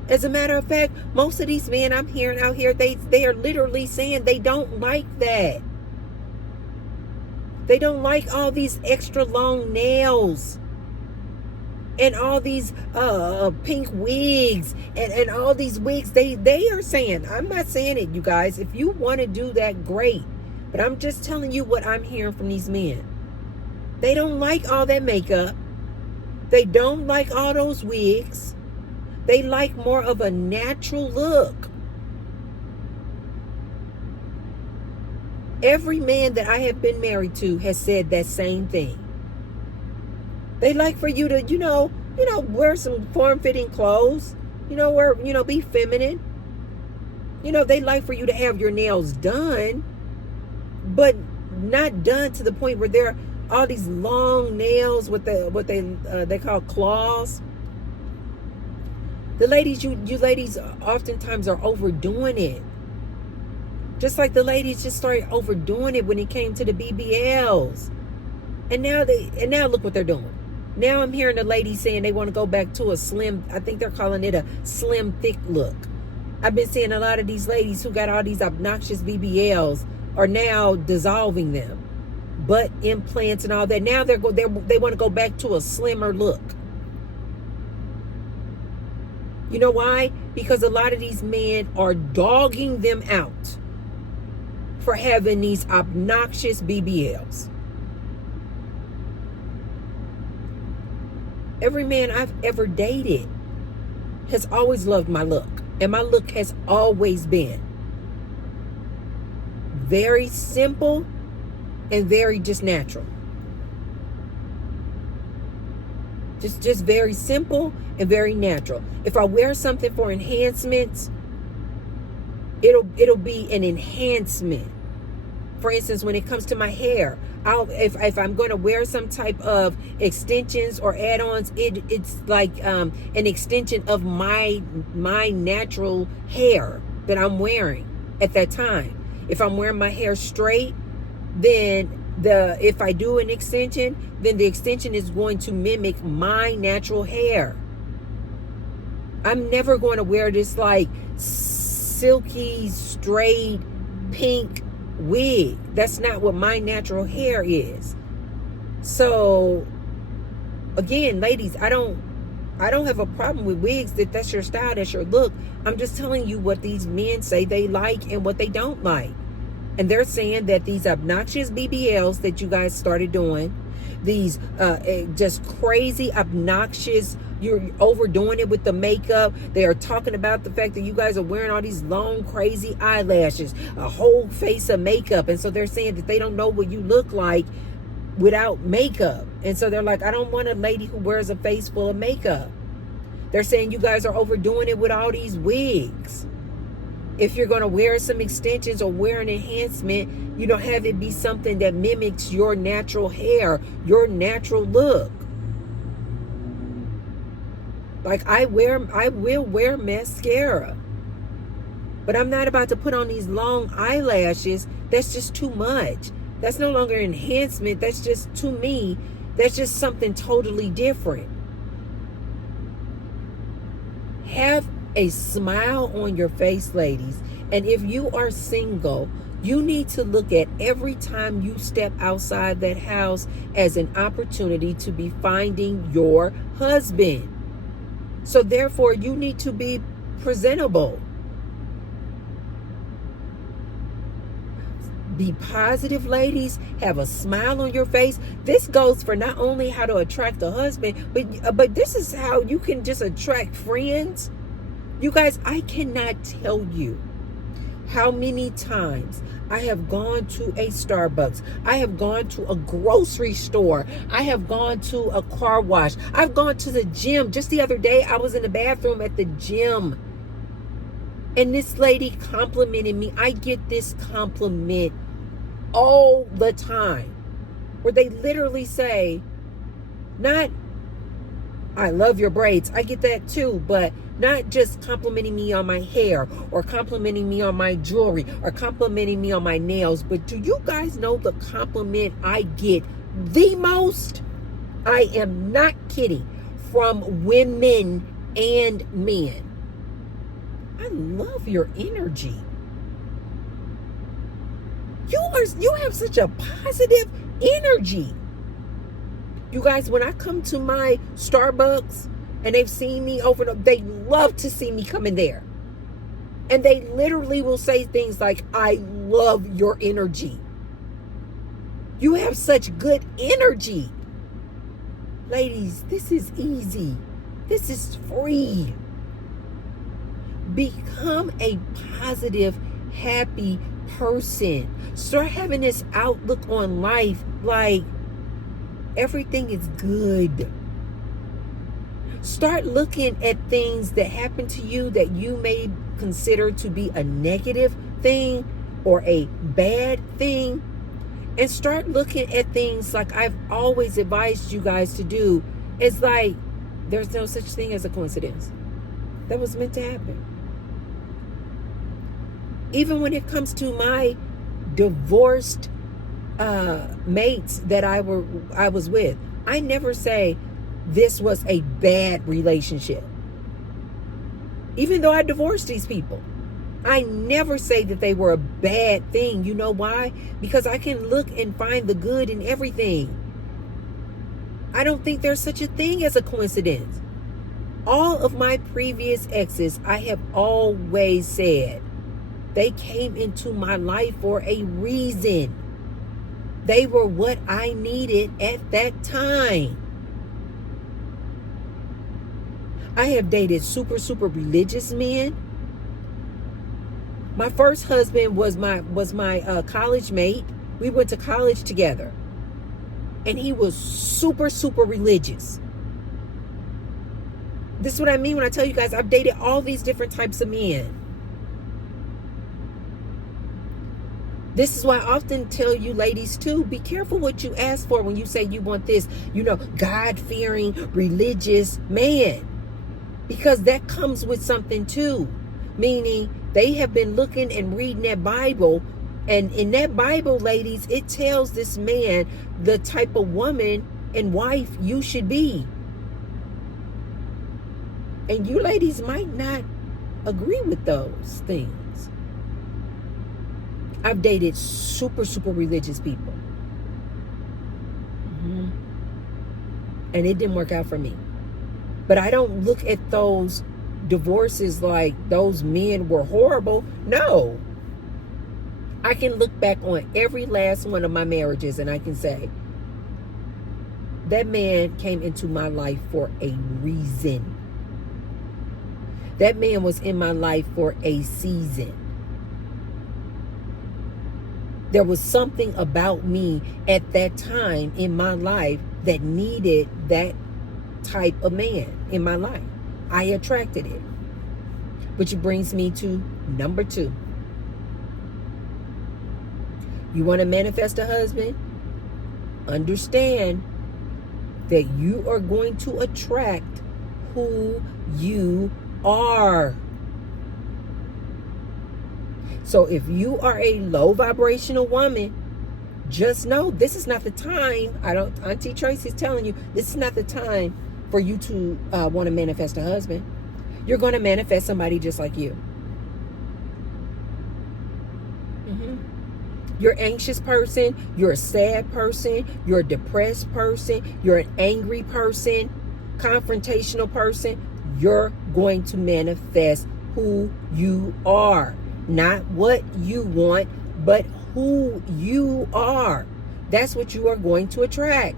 As a matter of fact, most of these men I'm hearing out here, they are literally saying they don't like that. They don't like all these extra long nails and all these pink wigs and all these wigs. They are saying, I'm not saying it, you guys. If you want to do that, great. But I'm just telling you what I'm hearing from these men. They don't like all that makeup. They don't like all those wigs. They like more of a natural look. Every man that I have been married to has said that same thing. They like for you to, wear some form-fitting clothes. Be feminine. They like for you to have your nails done, but not done to the point where they're all these long nails with what they call claws. The ladies, you ladies oftentimes are overdoing it. Just like the ladies just started overdoing it when it came to the BBLs. And now look what they're doing. Now I'm hearing the ladies saying they want to go back to a slim, I think they're calling it a slim thick look. I've been seeing a lot of these ladies who got all these obnoxious BBLs are now dissolving them. Butt implants and all that. Now they want to go back to a slimmer look. You know why? Because a lot of these men are dogging them out for having these obnoxious BBLs. Every man I've ever dated has always loved my look. And my look has always been very simple and very just natural. Just very simple and very natural. If I wear something for enhancements, it'll be an enhancement. For instance, when it comes to my hair, if I'm going to wear some type of extensions or add-ons, it's like an extension of my natural hair that I'm wearing at that time. If I'm wearing my hair straight, then if I do an extension, then the extension is going to mimic my natural hair. I'm never going to wear this like silky, straight, pink wig. That's not what my natural hair is. So again, ladies, I don't have a problem with wigs. That's your style, that's your look. I'm just telling you what these men say they like and what they don't like. And they're saying that these obnoxious BBLs that you guys started doing, these just crazy, obnoxious, you're overdoing it with the makeup. They are talking about the fact that you guys are wearing all these long, crazy eyelashes, a whole face of makeup. And so they're saying that they don't know what you look like without makeup. And so they're like, I don't want a lady who wears a face full of makeup. They're saying you guys are overdoing it with all these wigs. If you're going to wear some extensions or wear an enhancement, you don't have it be something that mimics your natural hair, your natural look. Like I will wear mascara, but I'm not about to put on these long eyelashes. That's just too much. That's no longer an enhancement. That's just, to me, that's just something totally different. Have a smile on your face, ladies. And if you are single, you need to look at every time you step outside that house as an opportunity to be finding your husband. So therefore, you need to be presentable. Be positive, ladies. Have a smile on your face. This goes for not only how to attract a husband, but this is how you can just attract friends. You guys, I cannot tell you how many times I have gone to a Starbucks. I have gone to a grocery store. I have gone to a car wash. I've gone to the gym. Just the other day, I was in the bathroom at the gym. And this lady complimented me. I get this compliment all the time, where they literally say, not, I love your braids. I get that too, but not just complimenting me on my hair or complimenting me on my jewelry or complimenting me on my nails. But do you guys know the compliment I get the most? I am not kidding. From women and men. I love your energy. You have such a positive energy. You guys, when I come to my Starbucks and they've seen me over and over, they love to see me come in there. And they literally will say things like, I love your energy. You have such good energy. Ladies, this is easy. This is free. Become a positive, happy person. Start having this outlook on life like everything is good. Start looking at things that happen to you that you may consider to be a negative thing or a bad thing, and start looking at things like I've always advised you guys to do. It's like there's no such thing as a coincidence. That was meant to happen. Even when it comes to my divorced mates that I was with, I never say this was a bad relationship. Even though I divorced these people, I never say that they were a bad thing. You know why? Because I can look and find the good in everything. I don't think there's such a thing as a coincidence. All of my previous exes, I have always said, they came into my life for a reason. They were what I needed at that time. I have dated super religious men. My first husband was my college mate. We went to college together. And he was super religious. This is what I mean when I tell you guys I've dated all these different types of men. This is why I often tell you ladies too, be careful what you ask for when you say you want this, God-fearing, religious man. Because that comes with something too. Meaning they have been looking and reading that Bible. And in that Bible, ladies, it tells this man the type of woman and wife you should be. And you ladies might not agree with those things. I've dated super religious people. And it didn't work out for me. But I don't look at those divorces like those men were horrible. No. I can look back on every last one of my marriages and I can say, that man came into my life for a reason. That man was in my life for a season. There was something about me at that time in my life that needed that type of man in my life. I attracted it. Which brings me to number 2. You want to manifest a husband? Understand that you are going to attract who you are. So if you are a low vibrational woman, just know this is not the time. Auntie Tracy's telling you, this is not the time for you to want to manifest a husband. You're going to manifest somebody just like you. You're an anxious person. You're a sad person. You're a depressed person. You're an angry person, confrontational person. You're going to manifest who you are. Not what you want, but who you are. That's what you are going to attract.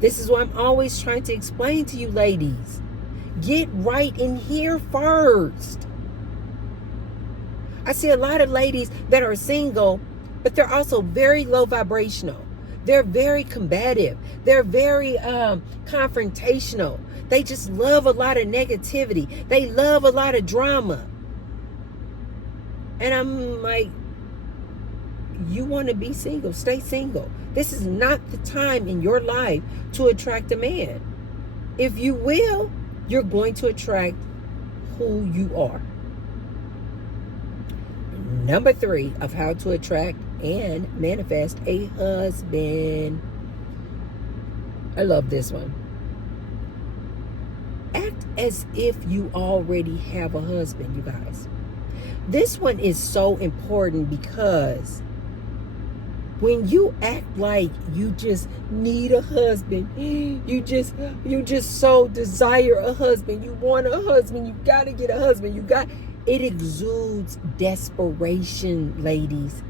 This is what I'm always trying to explain to you ladies. Get right in here first. I see a lot of ladies that are single, but they're also very low vibrational. They're very combative. They're very confrontational. They just love a lot of negativity. They love a lot of drama. And I'm like, you want to be single, stay single. This is not the time in your life to attract a man. If you will, you're going to attract who you are. Number 3 of how to attract and manifest a husband. I love this one. Act as if you already have a husband, you guys. This one is so important because when you act like you just need a husband, you just so desire a husband, you want a husband, you gotta get a husband, it exudes desperation, ladies.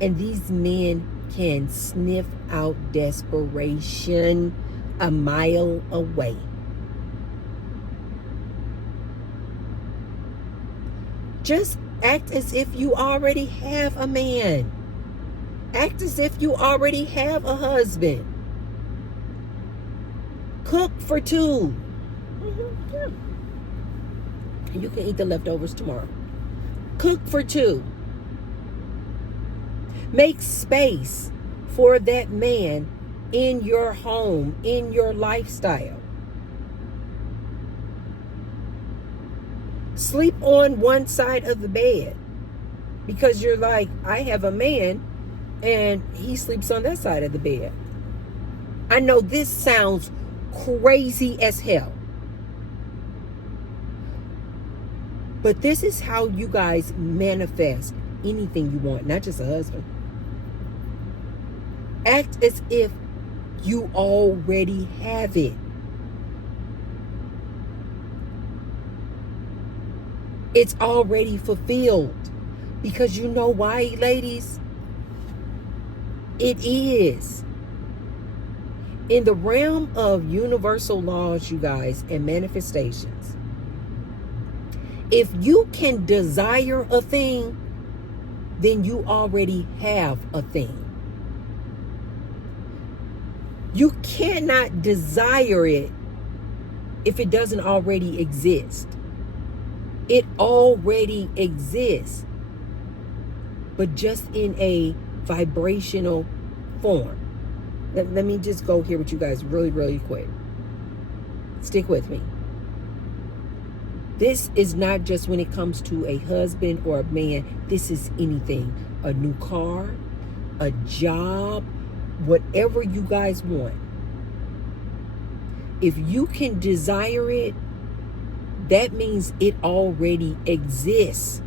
And these men can sniff out desperation a mile away. Just act as if you already have a man. Act as if you already have a husband. Cook for 2. Yeah. You can eat the leftovers tomorrow. Cook for 2. Make space for that man in your home, in your lifestyle. Sleep on one side of the bed because you're like, I have a man and he sleeps on that side of the bed. I know this sounds crazy as hell, but this is how you guys manifest anything you want, not just a husband. Act as if you already have it. It's already fulfilled. Because you know why, ladies? It is. In the realm of universal laws, you guys, and manifestations, if you can desire a thing, then you already have a thing. You cannot desire it if it doesn't already exist. It already exists, but just in a vibrational form. Let me just go here with you guys really, really quick. Stick with me. This is not just when it comes to a husband or a man. This is anything. A new car, a job, whatever you guys want. If you can desire it, that means it already exists.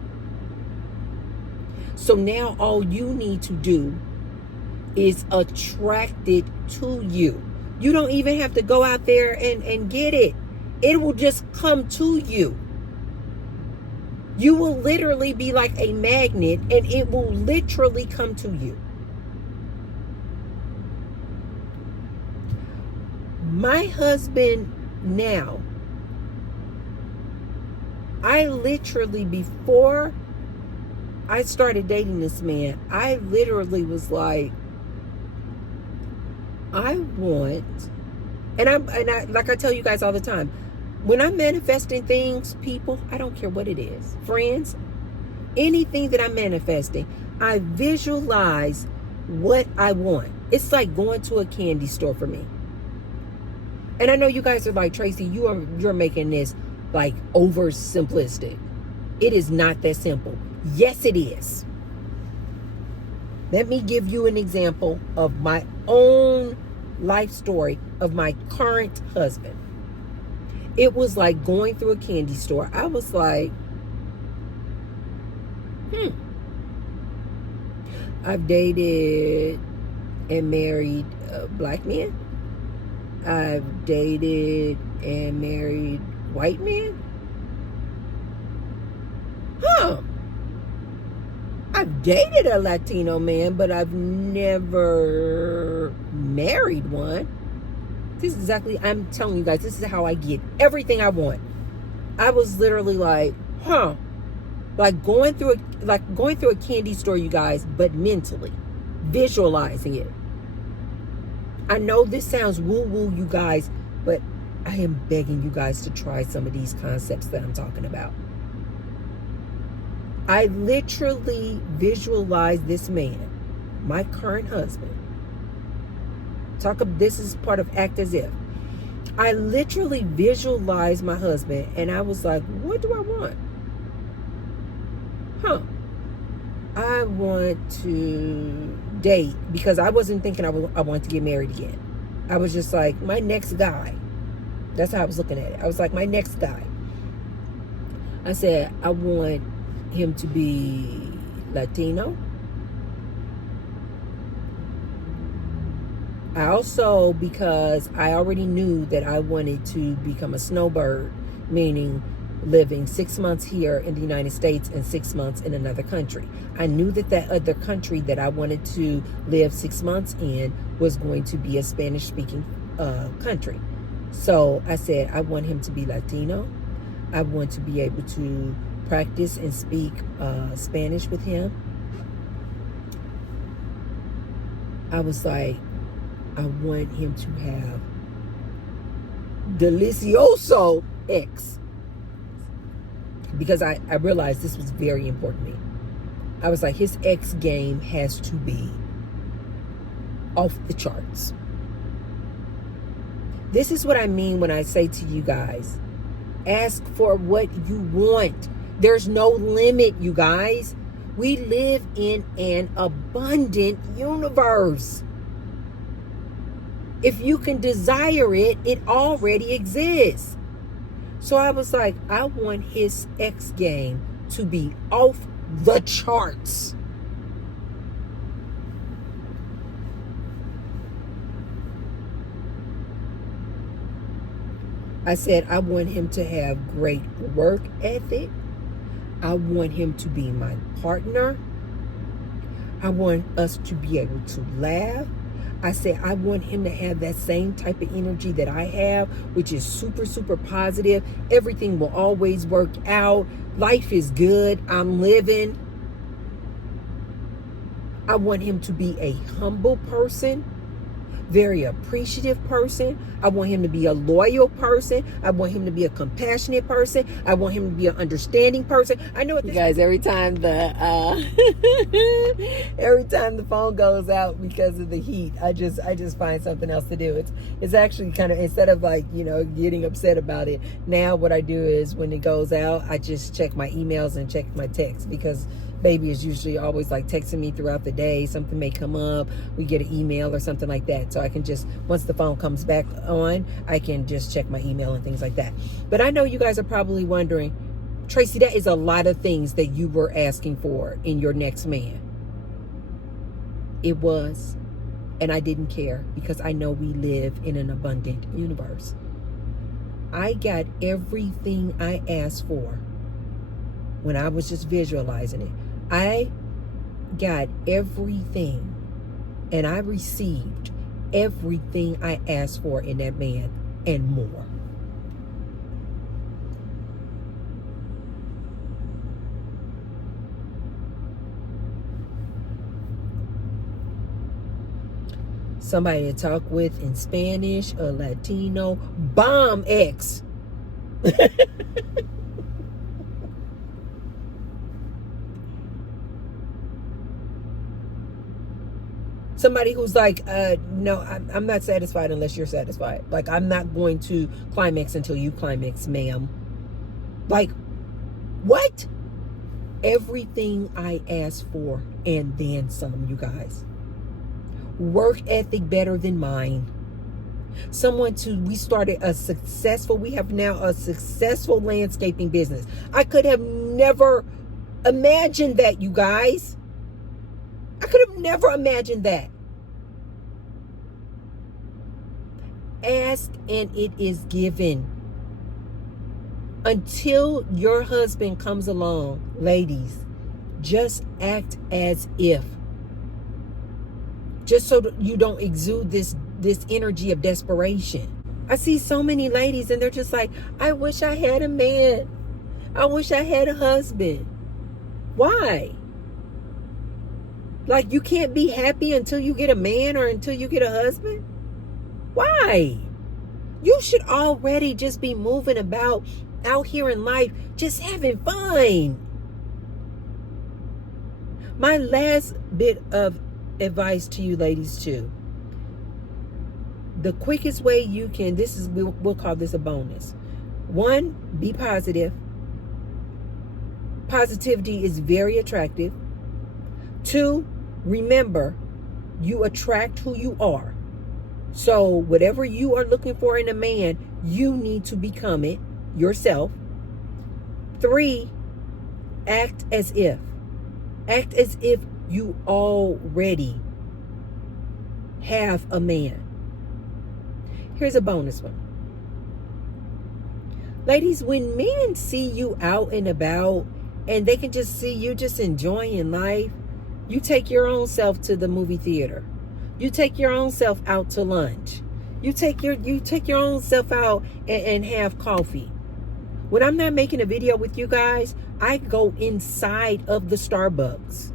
So now all you need to do is attract it to you. You don't even have to go out there and get it. It will just come to you. You will literally be like a magnet and it will literally come to you. My husband now I literally, before I started dating this man, I literally was like, I want, and I like I tell you guys all the time, when I'm manifesting things, people, I don't care what it is, friends, anything that I'm manifesting, I visualize what I want. It's like going to a candy store for me. And I know you guys are like, Tracy, you're making this like over simplistic. It is not that simple. Yes, it is. Let me give you an example of my own life story of my current husband. It was like going through a candy store. I was like, I've dated and married black men. I've dated and married white men. I've dated a Latino man, but I've never married one. This is exactly, I'm telling you guys, this is how I get everything I want. I was literally like, like going through a candy store, you guys, but mentally visualizing it. I know this sounds woo-woo, you guys, but I am begging you guys to try some of these concepts that I'm talking about. I literally visualized this man, my current husband. This is part of Act As If. I literally visualized my husband, and I was like, what do I want? I want to date, because I wasn't thinking I wanted to get married again. I was just like, my next guy. That's how I was looking at it. I was like, my next guy. I said, I want him to be Latino. I also, because I already knew that I wanted to become a snowbird, meaning living 6 months here in the United States and 6 months in another country. I knew that other country that I wanted to live 6 months in was going to be a Spanish-speaking country. So I said, I want him to be Latino. I want to be able to practice and speak Spanish with him. I was like, I want him to have delicioso X. Because I realized this was very important to me. I was like, his X game has to be off the charts. This is what I mean when I say to you guys, ask for what you want. There's no limit, you guys. We live in an abundant universe. If you can desire it, it already exists. So I was like, I want his X game to be off the charts. I said, I want him to have great work ethic. I want him to be my partner. I want us to be able to laugh. I said, I want him to have that same type of energy that I have, which is super, super positive. Everything will always work out. Life is good. I'm living. I want him to be a humble person, very appreciative person. I want him to be a loyal person. I want him to be a compassionate person. I want him to be an understanding person. I know what you guys, every time the phone goes out because of the heat, I just find something else to do. It's actually kind of, instead of like, getting upset about it, now what I do is when it goes out, I just check my emails and check my texts, because baby is usually always like texting me throughout the day. Something may come up, we get an email or something like that. So I can just, once the phone comes back on, I can just check my email and things like that. But I know you guys are probably wondering, Tracy, that is a lot of things that you were asking for in your next man. It was, and I didn't care, because I know we live in an abundant universe. I got everything I asked for when I was just visualizing it. I got everything, and I received everything I asked for in that man and more. somebody to talk with in Spanish, a Latino, bomb X. Somebody who's like, no, I'm not satisfied unless you're satisfied. Like, I'm not going to climax until you climax, ma'am. Like, what? Everything I asked for and then some, you guys. Work ethic better than mine. We started we have now a successful landscaping business. I could have never imagined that, you guys. I could have never imagined that. Ask and it is given. Until your husband comes along, ladies, just act as if. Just so that you don't exude this energy of desperation. I see so many ladies and they're just like, I wish I had a man. I wish I had a husband. Why? Like, you can't be happy until you get a man or until you get a husband? Why? You should already just be moving about out here in life, just having fun. My last bit of advice to you ladies too. The quickest way you can, we'll call this a bonus. 1, be positive. Positivity is very attractive. 2, remember, you attract who you are. So whatever you are looking for in a man, you need to become it yourself. 3, act as if. Act as if you already have a man. Here's a bonus one. Ladies, when men see you out and about and they can just see you just enjoying life, you take your own self to the movie theater. You take your own self out to lunch. You take your own self out and have coffee. When I'm not making a video with you guys, I go inside of the Starbucks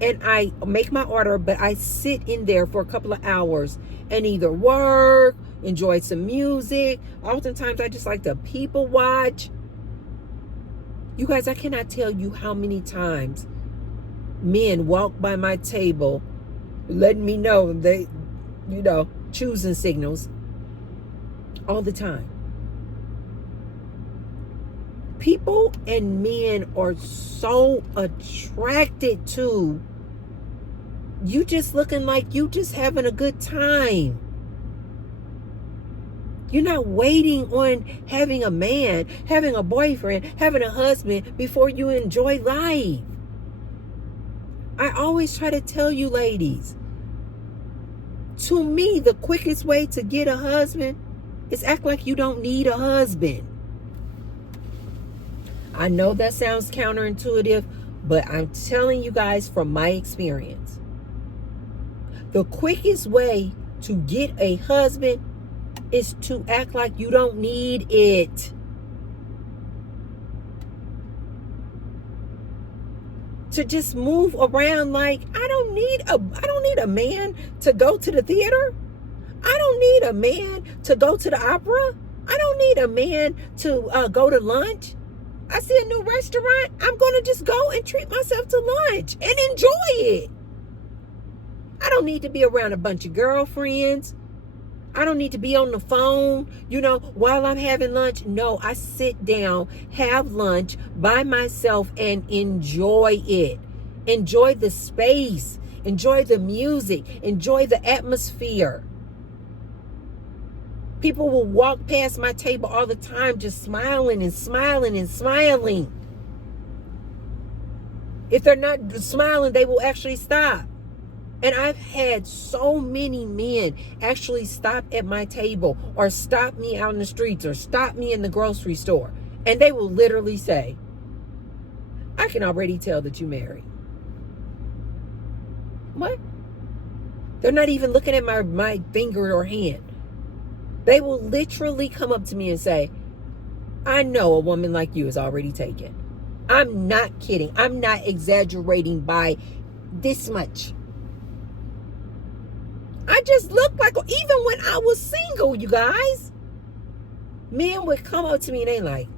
and I make my order, but I sit in there for a couple of hours and either work, enjoy some music. Oftentimes I just like to people watch. You guys, I cannot tell you how many times men walk by my table letting me know they, choosing signals all the time. People and men are so attracted to you just looking like you just having a good time. You're not waiting on having a man, having a boyfriend, having a husband before you enjoy life. I always try to tell you ladies, to me, the quickest way to get a husband is act like you don't need a husband. I know that sounds counterintuitive, but I'm telling you guys from my experience. The quickest way to get a husband is to act like you don't need it. To just move around like, I don't need a man to go to the theater. I don't need a man to go to the opera. I don't need a man to go to lunch. I see a new restaurant, I'm going to just go and treat myself to lunch and enjoy it. I don't need to be around a bunch of girlfriends. I don't need to be on the phone, while I'm having lunch. No, I sit down, have lunch by myself and enjoy it. Enjoy the space. Enjoy the music. Enjoy the atmosphere. People will walk past my table all the time just smiling and smiling and smiling. If they're not smiling, they will actually stop. And I've had so many men actually stop at my table or stop me out in the streets or stop me in the grocery store. And they will literally say, I can already tell that you married. What? They're not even looking at my finger or hand. They will literally come up to me and say, I know a woman like you is already taken. I'm not kidding. I'm not exaggerating by this much. I just looked like, even when I was single, you guys, men would come up to me and they like,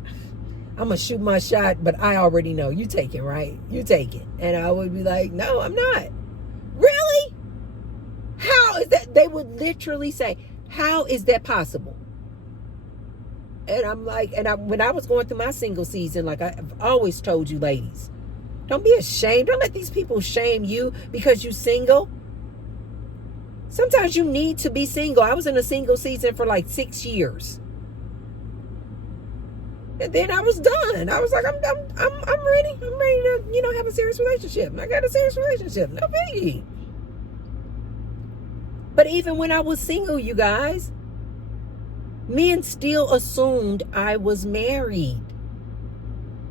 I'm going to shoot my shot, but I already know. You take it, right? You take it. And I would be like, no, I'm not. Really? How is that? They would literally say, how is that possible? And I'm like, when I was going through my single season, like I've always told you ladies, don't be ashamed. Don't let these people shame you because you're single. Sometimes you need to be single. I was in a single season for like 6 years. And then I was done. I was like, I'm ready. I'm ready to, have a serious relationship. I got a serious relationship. No biggie. But even when I was single, you guys, men still assumed I was married.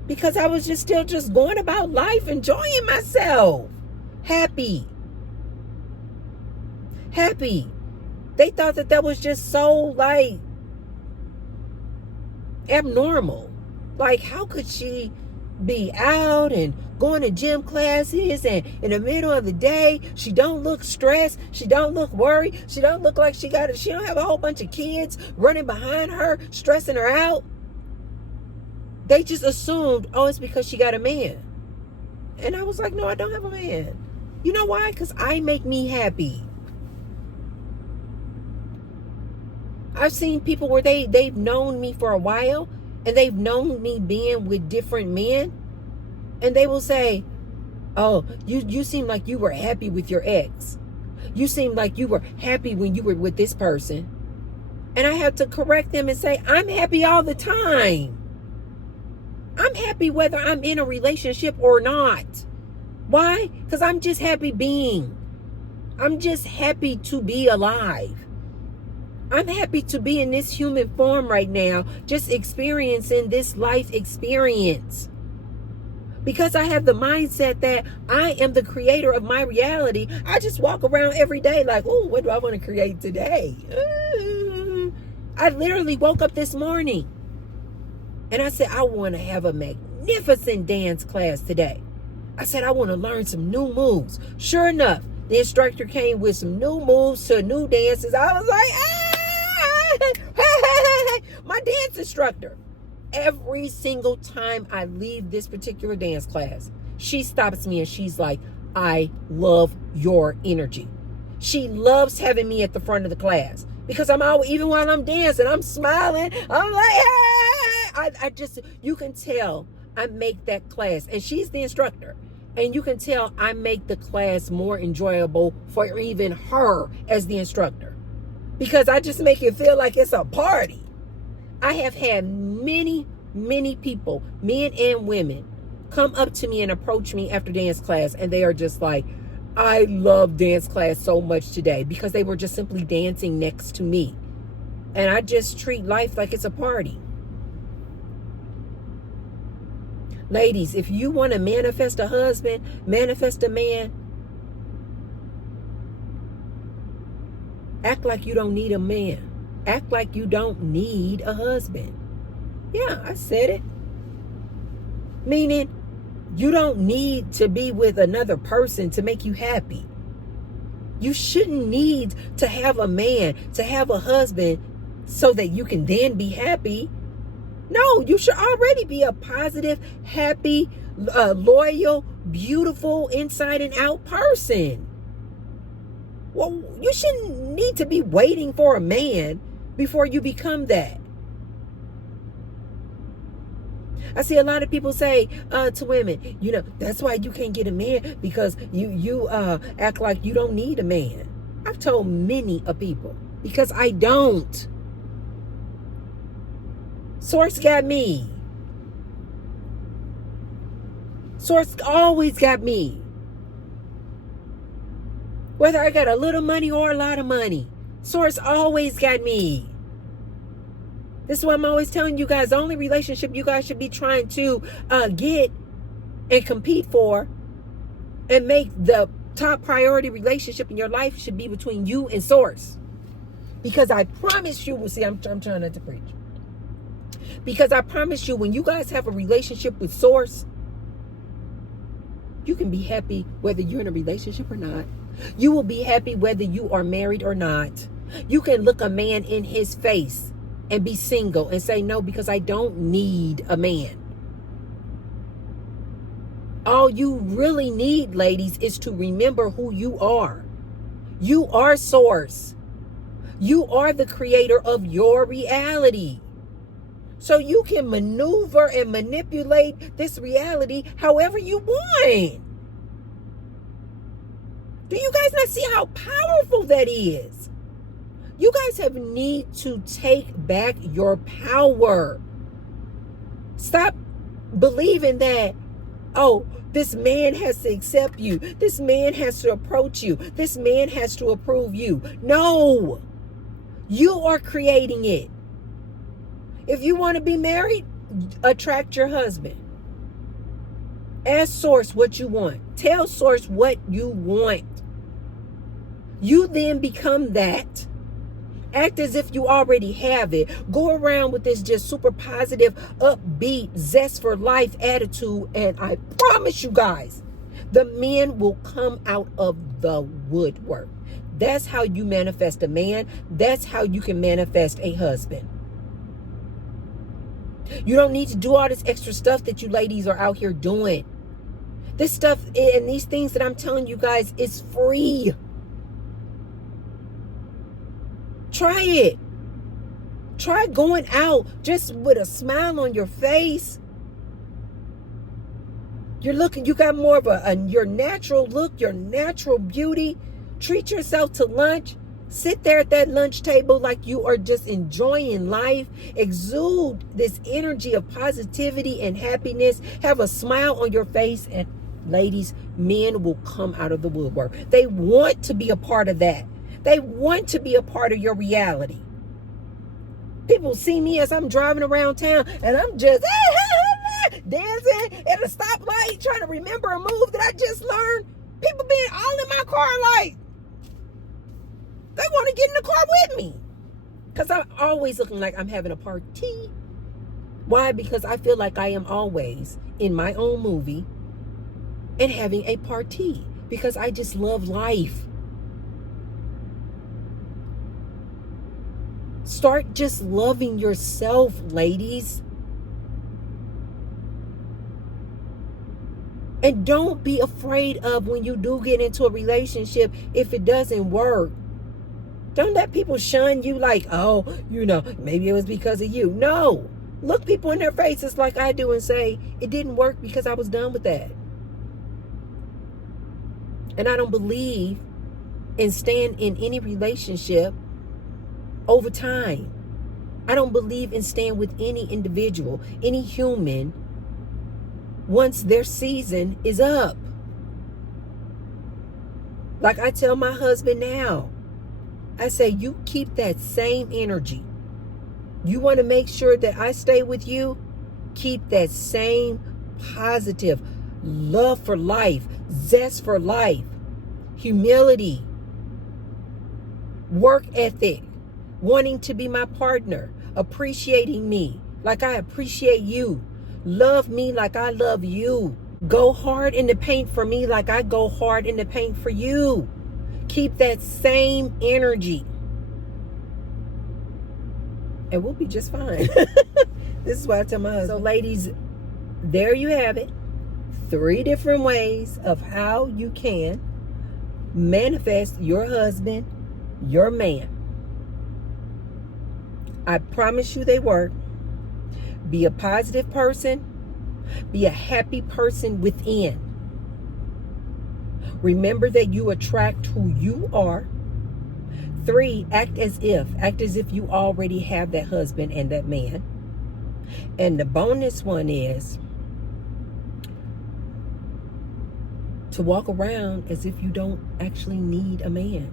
Because I was still going about life, enjoying myself. Happy. They thought that was just so, like, abnormal. Like, how could she be out and going to gym classes, and in the middle of the day she don't look stressed, she don't look worried, she don't look like she don't have a whole bunch of kids running behind her stressing her out? They just assumed, oh, it's because she got a man. And I was like, no, I don't have a man. You know why? Because I make me happy. I've seen people where they've known me for a while, and they've known me being with different men, and they will say, oh, you seem like you were happy with your ex. You seem like you were happy when you were with this person. And I have to correct them and say, I'm happy all the time. I'm happy whether I'm in a relationship or not. Why? Because I'm just happy being. I'm just happy to be alive. I'm happy to be in this human form right now, just experiencing this life experience. Because I have the mindset that I am the creator of my reality. I just walk around every day like, oh, what do I want to create today? I literally woke up this morning and I said, I want to have a magnificent dance class today. I said, I want to learn some new moves. Sure enough, the instructor came with some new moves to new dances. I was like, my dance instructor. Every single time I leave this particular dance class, she stops me and she's like, I love your energy. She loves having me at the front of the class because I'm always, even while I'm dancing, I'm smiling. I'm like, hey! I just, you can tell I make that class, and she's the instructor. And you can tell I make the class more enjoyable for even her as the instructor, because I just make it feel like it's a party. I have had many people, men and women, come up to me and approach me after dance class, and they are just like, I love dance class so much today, because they were just simply dancing next to me. And I just treat life like it's a party. Ladies, if you want to manifest a husband, manifest a man, act like you don't need a man. Act like you don't need a husband. Yeah, I said it. Meaning, you don't need to be with another person to make you happy. You shouldn't need to have a man, to have a husband, so that you can then be happy. No, you should already be a positive, happy, loyal, beautiful, inside and out person. Well, you shouldn't need to be waiting for a man before you become that. I see a lot of people say to women, that's why you can't get a man, because you act like you don't need a man. I've told many of people, because I don't. Source got me. Source always got me. Whether I got a little money or a lot of money, Source always got me. This is why I'm always telling you guys, the only relationship you guys should be trying to get and compete for and make the top priority relationship in your life should be between you and Source. Because I promise you, I'm trying not to preach. Because I promise you, when you guys have a relationship with Source, you can be happy whether you're in a relationship or not. You will be happy whether you are married or not. You can look a man in his face and be single and say, no, because I don't need a man. All you really need, ladies, is to remember who you are. You are source. You are the creator of your reality. So you can maneuver and manipulate this reality however you want. Do you guys not see how powerful that is? You guys have need to take back your power. Stop believing that, oh, this man has to accept you. This man has to approach you. This man has to approve you. No, you are creating it. If you want to be married, attract your husband. Ask Source what you want. Tell Source what you want. You then become that. Act as if you already have it. Go around with this just super positive, upbeat, zest for life attitude. And I promise you guys, the men will come out of the woodwork. That's how you manifest a man. That's how you can manifest a husband. You don't need to do all this extra stuff that you ladies are out here doing. This stuff and these things that I'm telling you guys is free. Try it. Try going out just with a smile on your face. You got more of your natural look, your natural beauty. Treat yourself to lunch. Sit there at that lunch table like you are just enjoying life. Exude this energy of positivity and happiness. Have a smile on your face. And ladies, men will come out of the woodwork. They want to be a part of that. They want to be a part of your reality. People see me as I'm driving around town and I'm just dancing at a stoplight trying to remember a move that I just learned. People being all in my car like, they want to get in the car with me. Because I'm always looking like I'm having a party. Why? Because I feel like I am always in my own movie and having a party. Because I just love life. Start just loving yourself, ladies. And don't be afraid of when you do get into a relationship if it doesn't work. Don't let people shun you like, oh, maybe it was because of you. No. Look people in their faces like I do and say, it didn't work because I was done with that. And I don't believe in staying in any relationship over time. I don't believe in staying with any individual, any human, once their season is up. Like I tell my husband now, I say, you keep that same energy. You want to make sure that I stay with you? Keep that same positive love for life, zest for life, humility, work ethic, wanting to be my partner, appreciating me like I appreciate you. Love me like I love you. Go hard in the paint for me like I go hard in the paint for you. Keep that same energy. And we'll be just fine. This is why I tell my husband. So ladies, there you have it. 3 different ways of how you can manifest your husband, your man. I promise you they work. Be a positive person. Be a happy person within. Remember that you attract who you are. 3, act as if you already have that husband and that man. And the bonus one is to walk around as if you don't actually need a man.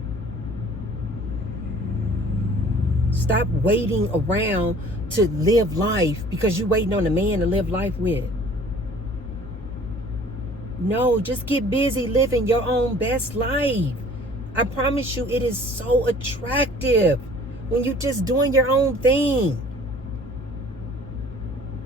Stop waiting around to live life because you're waiting on a man to live life with. No, just get busy living your own best life. I promise you, it is so attractive when you're just doing your own thing.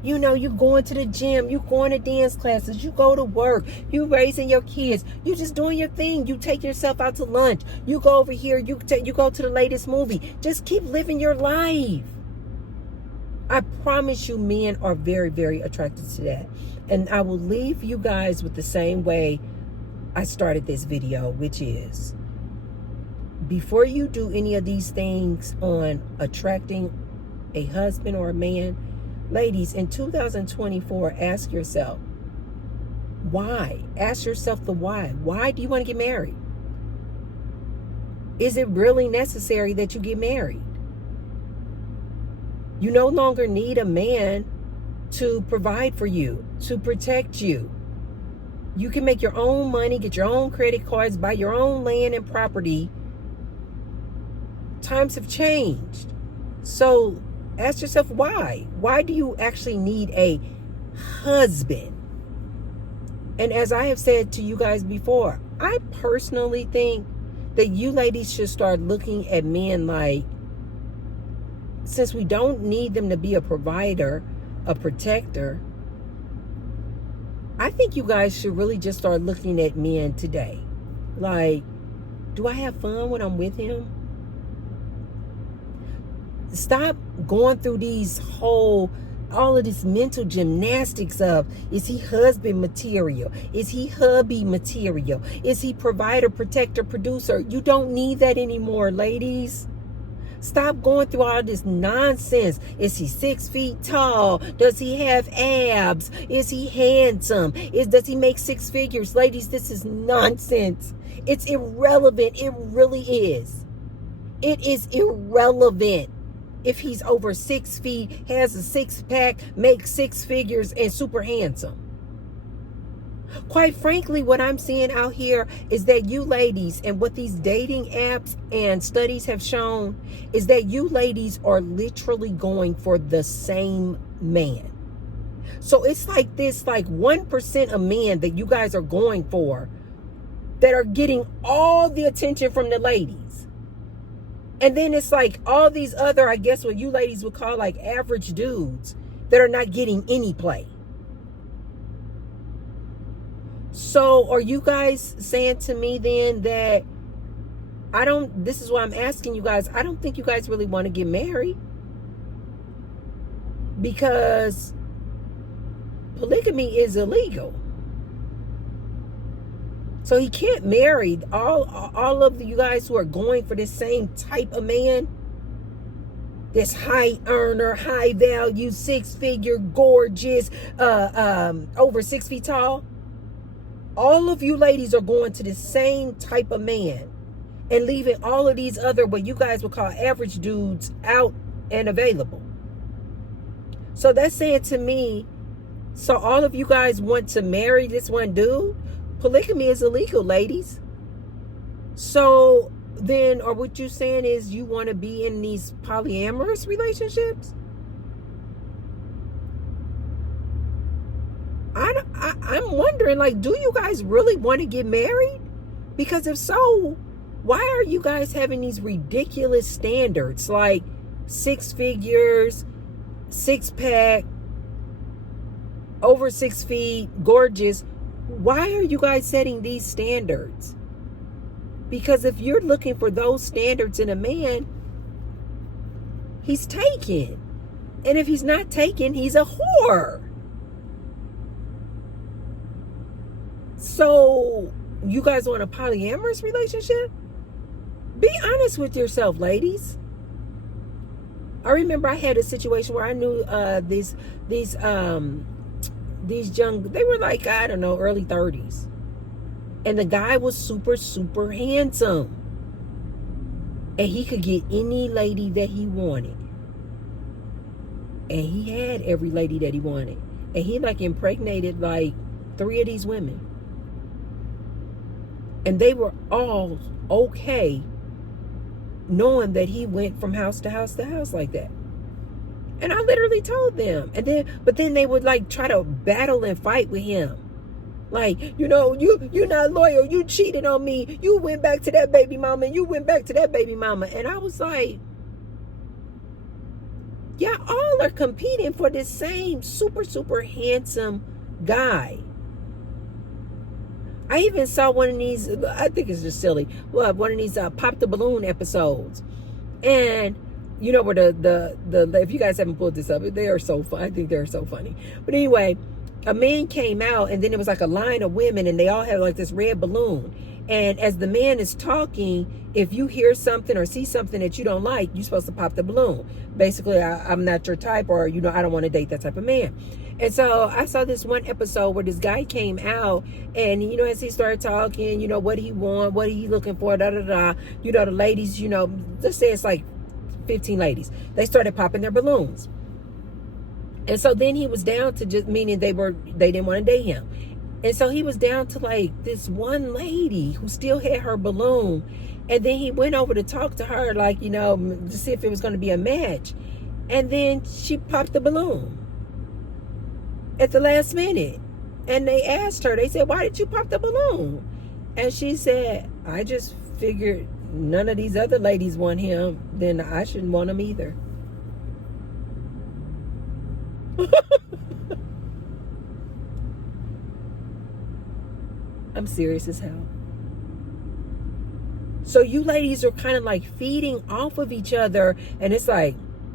You know, you going to the gym, you going to dance classes, you go to work, you raising your kids, you just doing your thing. You take yourself out to lunch, you go over here, you go to the latest movie. Just keep living your life. I promise you, men are very, very attracted to that. And I will leave you guys with the same way I started this video, which is, before you do any of these things on attracting a husband or a man, ladies, in 2024, ask yourself, why? Ask yourself the why. Why do you want to get married? Is it really necessary that you get married? You no longer need a man to provide for you, to protect you. You can make your own money, get your own credit cards, buy your own land and property. Times have changed. So ask yourself why. Why do you actually need a husband? And as I have said to you guys before, I personally think that you ladies should start looking at men like, since we don't need them to be a provider, a protector, I think you guys should really just start looking at men today. Like, do I have fun when I'm with him? Stop going through all of this mental gymnastics of, is he husband material? Is he hubby material? Is he provider, protector, producer? You don't need that anymore, ladies. Stop going through all this nonsense. Is he 6 feet tall? Does he have abs? Is he handsome? Does he make 6 figures? Ladies, this is nonsense. It's irrelevant. It really is. It is irrelevant. If he's over 6 feet, has a 6-pack, makes 6 figures, and super handsome. Quite frankly, what I'm seeing out here is that you ladies, and what these dating apps and studies have shown, is that you ladies are literally going for the same man. So it's like this, like 1% of men that you guys are going for that are getting all the attention from the ladies. And then it's like all these other, I guess what you ladies would call like average dudes that are not getting any play. So are you guys saying to me then that this is why I'm asking you guys, I don't think you guys really want to get married, because polygamy is illegal. So he can't marry all of you guys who are going for this same type of man, this high earner, high value, 6-figure, gorgeous, over 6 feet tall. All of you ladies are going to the same type of man and leaving all of these other, what you guys would call average dudes, out and available. So that's saying to me, so all of you guys want to marry this one dude? Polygamy is illegal, ladies. So then, or what you're saying is you want to be in these polyamorous relationships? I'm wondering, like, do you guys really want to get married? Because if so, why are you guys having these ridiculous standards like 6 figures, 6-pack, over 6 feet, gorgeous? Why are you guys setting these standards? Because if you're looking for those standards in a man, he's taken. And if he's not taken, he's a whore. So you guys want a polyamorous relationship? Be honest with yourself, ladies. I remember I had a situation where I knew these young, they were like, I don't know, early 30s. And the guy was super, super handsome. And he could get any lady that he wanted. And he had every lady that he wanted. And he like impregnated like 3 of these women. And they were all okay knowing that he went from house to house to house like that. And I literally told them. But then they would like try to battle and fight with him. Like, you know, you're not loyal. You cheated on me. You went back to that baby mama and you went back to that baby mama. And I was like, Y'all all are competing for this same super, super handsome guy. I even saw one of these, I think it's just silly, well, one of these Pop the Balloon episodes. And you know where the if you guys haven't pulled this up, they are so fun. I think they're so funny. But anyway, a man came out, and then it was like a line of women, and they all had like this red balloon. And as the man is talking, if you hear something or see something that you don't like, you're supposed to pop the balloon. Basically, I'm not your type, or, you know, I don't want to date that type of man. And so I saw this one episode where this guy came out, and, you know, as he started talking, you know, what he want, what he looking for, you know, the ladies, you know, let's say it's like 15 ladies. They started popping their balloons. And so then he was down to just, meaning they didn't want to date him. And so he was down to like this one lady who still had her balloon. And then he went over to talk to her, like, you know, to see if it was going to be a match. And then she popped the balloon at the last minute. And they asked her, they said, why did you pop the balloon? And she said, I just figured none of these other ladies want him, then I shouldn't want him either. I'm serious as hell. So you ladies are kind of like feeding off of each other, and it's like,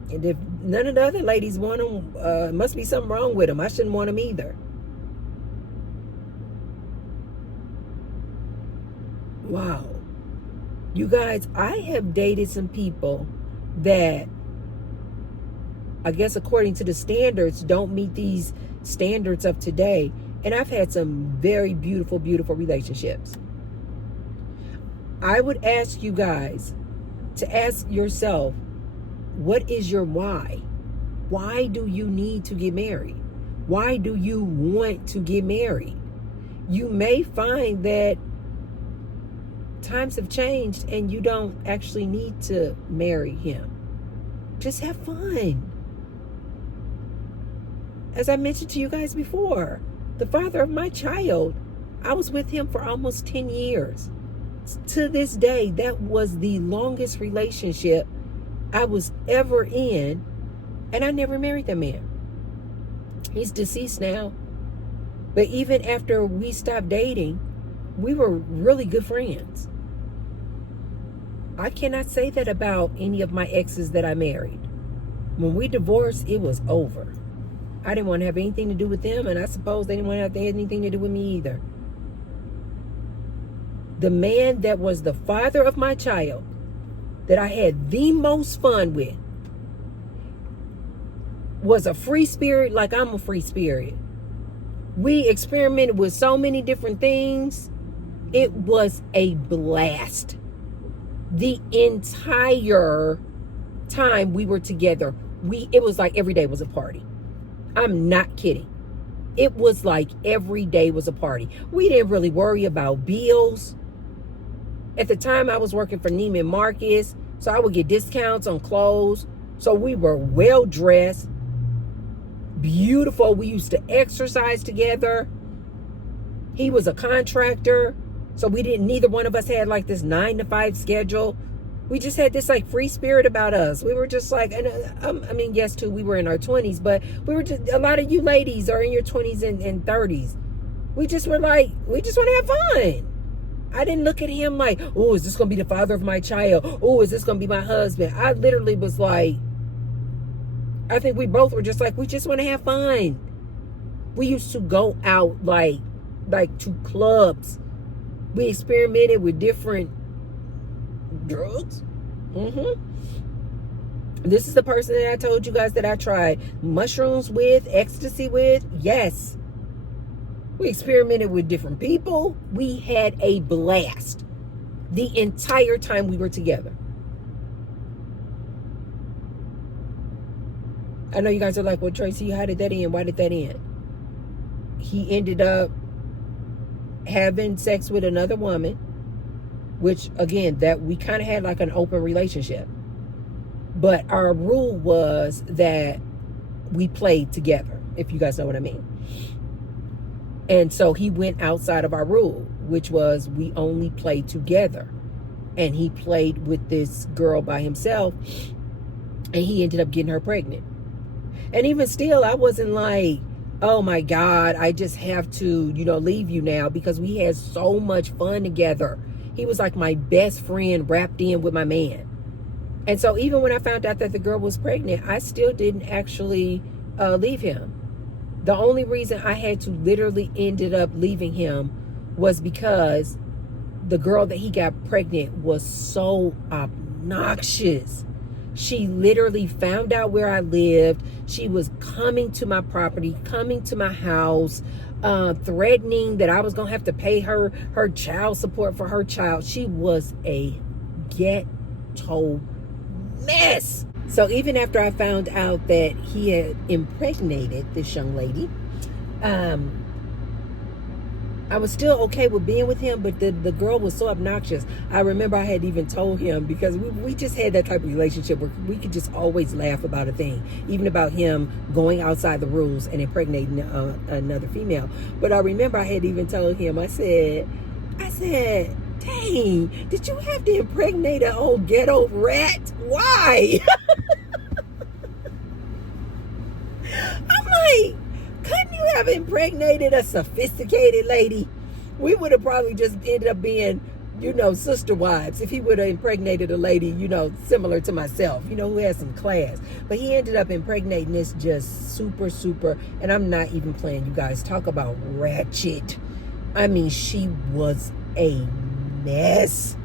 and if none of the other ladies want him, must be something wrong with him. I shouldn't want him either. Wow. You guys, I have dated some people that, I guess according to the standards, don't meet these standards of today. And I've had some very beautiful, beautiful relationships. I would ask you guys to ask yourself, what is your why? Why do you need to get married? Why do you want to get married? You may find that times have changed and you don't actually need to marry him. Just have fun. As I mentioned to you guys before, the father of my child, I was with him for almost 10 years. To this day, that was the longest relationship I was ever in, and I never married the man. He's deceased now. But even after we stopped dating, we were really good friends. I cannot say that about any of my exes that I married. When we divorced, it was over. I didn't want to have anything to do with them, and I suppose they didn't want to have anything to do with me either. The man that was the father of my child, that I had the most fun with, was a free spirit like I'm a free spirit. We experimented with so many different things. It was a blast. The entire time we were together, it was like every day was a party. I'm not kidding. It was like every day was a party. We didn't really worry about bills. At the time, I was working for Neiman Marcus, so I would get discounts on clothes. So we were well dressed, beautiful. We used to exercise together. He was a contractor, so neither one of us had like this 9-to-5 schedule. We just had this like free spirit about us. We were just like, and I mean, yes, too, we were in our 20s, but we were just, a lot of you ladies are in your 20s and 30s. We just were like, we just want to have fun. I didn't look at him like, oh, is this going to be the father of my child? Oh, is this going to be my husband? I literally was like, I think we both were just like, we just want to have fun. We used to go out like to clubs. We experimented with different drugs. This is the person that I told you guys that I tried mushrooms with, ecstasy with. Yes. We experimented with different people. We had a blast the entire time we were together. I know you guys are like, well, Tracy, how did that end? Why did that end? He ended up having sex with another woman, which, again, that we kind of had like an open relationship. But our rule was that we played together, if you guys know what I mean. And so he went outside of our rule, which was we only played together. And he played with this girl by himself, and he ended up getting her pregnant. And even still, I wasn't like, oh my God, I just have to, leave you now, because we had so much fun together. He was like my best friend wrapped in with my man. And so even when I found out that the girl was pregnant, I still didn't actually leave him. The only reason I had to literally ended up leaving him was because the girl that he got pregnant was so obnoxious. She literally found out where I lived. She was coming to my property, coming to my house, threatening that I was going to have to pay her child support for her child. She was a ghetto mess. So even after I found out that he had impregnated this young lady, I was still okay with being with him, but the girl was so obnoxious. I remember I had even told him, because we just had that type of relationship where we could just always laugh about a thing, even about him going outside the rules and impregnating another female. But I remember I had even told him, I said, dang, did you have to impregnate an old ghetto rat? Why? I'm like, couldn't you have impregnated a sophisticated lady? We would have probably just ended up being, sister wives, if he would have impregnated a lady, similar to myself, who has some class. But he ended up impregnating this just super, and I'm not even playing, you guys. Talk about ratchet. I mean, she was a mess.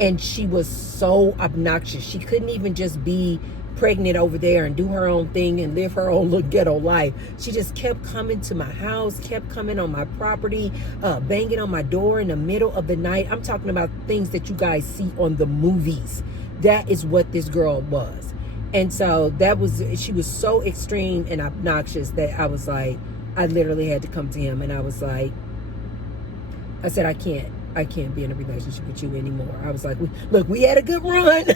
And she was so obnoxious. She couldn't even just be pregnant over there and do her own thing and live her own little ghetto life. She just kept coming to my house, kept coming on my property, banging on my door in the middle of the night. I'm talking about things that you guys see on the movies. That is what this girl was. And so she was so extreme and obnoxious that I was like, I literally had to come to him, and I was like, I said, I can't be in a relationship with you anymore. I was like, look, we had a good run.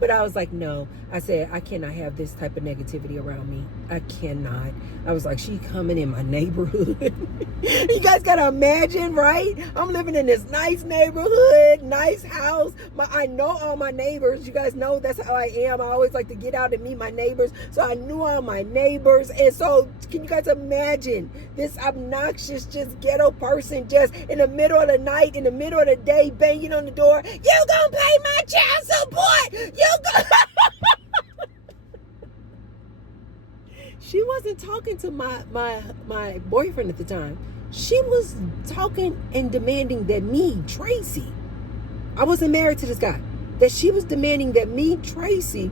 But I was like, no. I said, I cannot have this type of negativity around me. I cannot. I was like, she coming in my neighborhood. You guys got to imagine, right? I'm living in this nice neighborhood, nice house. I know all my neighbors. You guys know that's how I am. I always like to get out and meet my neighbors. So I knew all my neighbors. And so can you guys imagine this obnoxious, just ghetto person just in the middle of the night, in the middle of the day, banging on the door. You gonna pay my child support? You go. She wasn't talking to my boyfriend at the time. She was talking and demanding that me, Tracy, I wasn't married to this guy, that she was demanding that me, Tracy,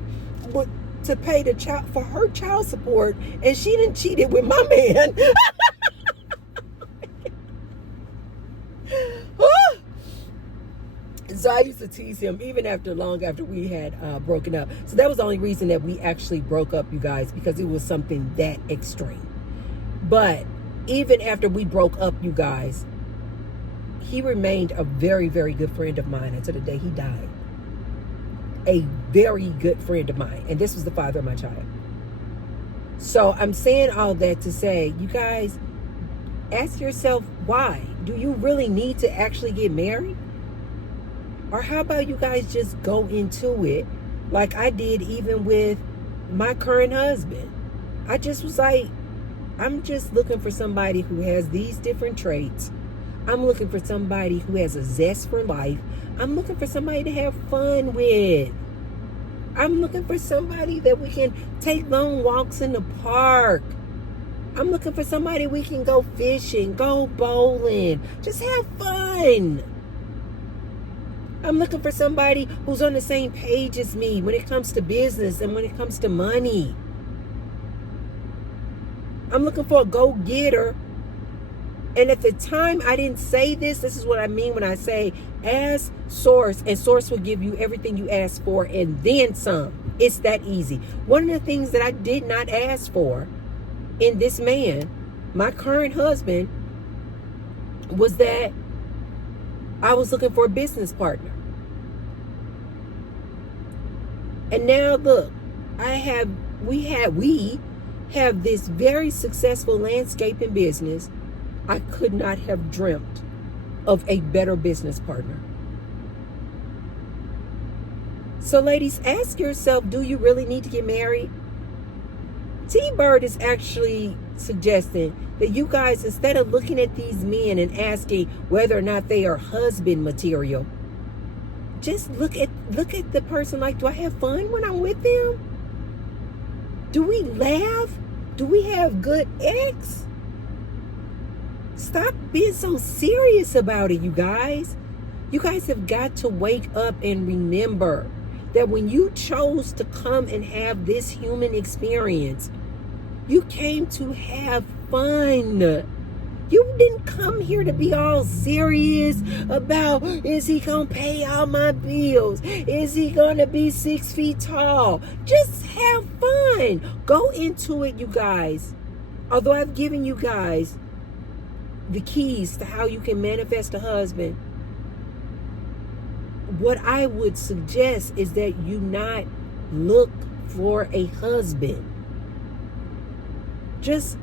would to pay the child for her child support, and she didn't cheated with my man. So I used to tease him even long after we had broken up. So that was the only reason that we actually broke up, you guys, because it was something that extreme. But even after we broke up, you guys, he remained a very, very good friend of mine until the day he died. A very good friend of mine. And this was the father of my child. So I'm saying all that to say, you guys, ask yourself, why? Do you really need to actually get married? Or how about you guys just go into it like I did even with my current husband? I just was like, I'm just looking for somebody who has these different traits. I'm looking for somebody who has a zest for life. I'm looking for somebody to have fun with. I'm looking for somebody that we can take long walks in the park. I'm looking for somebody we can go fishing, go bowling, just have fun. I'm looking for somebody who's on the same page as me when it comes to business and when it comes to money. I'm looking for a go-getter. And at the time I didn't say this. This is what I mean when I say ask Source, and Source will give you everything you ask for and then some. It's that easy. One of the things that I did not ask for in this man, my current husband, was that I was looking for a business partner. And now look, we have this very successful landscaping business. I could not have dreamt of a better business partner. So ladies, ask yourself, do you really need to get married? T-Bird is actually suggesting that you guys, instead of looking at these men and asking whether or not they are husband material, just look at the person like, do I have fun when I'm with them? Do we laugh? Do we have good ex? Stop being so serious about it, you guys. You guys have got to wake up and remember that when you chose to come and have this human experience, you came to have fun. You didn't come here to be all serious about, is he going to pay all my bills? Is he going to be 6 feet tall? Just have fun. Go into it, you guys. Although I've given you guys the keys to how you can manifest a husband, what I would suggest is that you not look for a husband. Just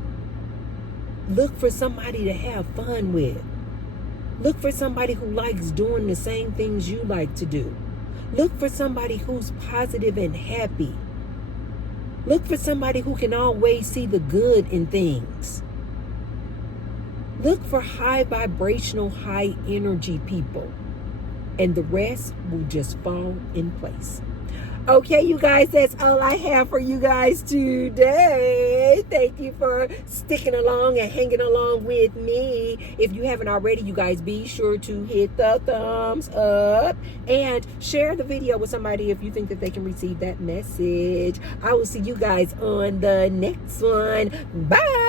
look for somebody to have fun with. Look for somebody who likes doing the same things you like to do. Look for somebody who's positive and happy. Look for somebody who can always see the good in things. Look for high vibrational, high energy people. And the rest will just fall in place. Okay, you guys, that's all I have for you guys today. Thank you for sticking along and hanging along with me. If you haven't already, you guys, be sure to hit the thumbs up and share the video with somebody if you think that they can receive that message. I will see you guys on the next one. Bye.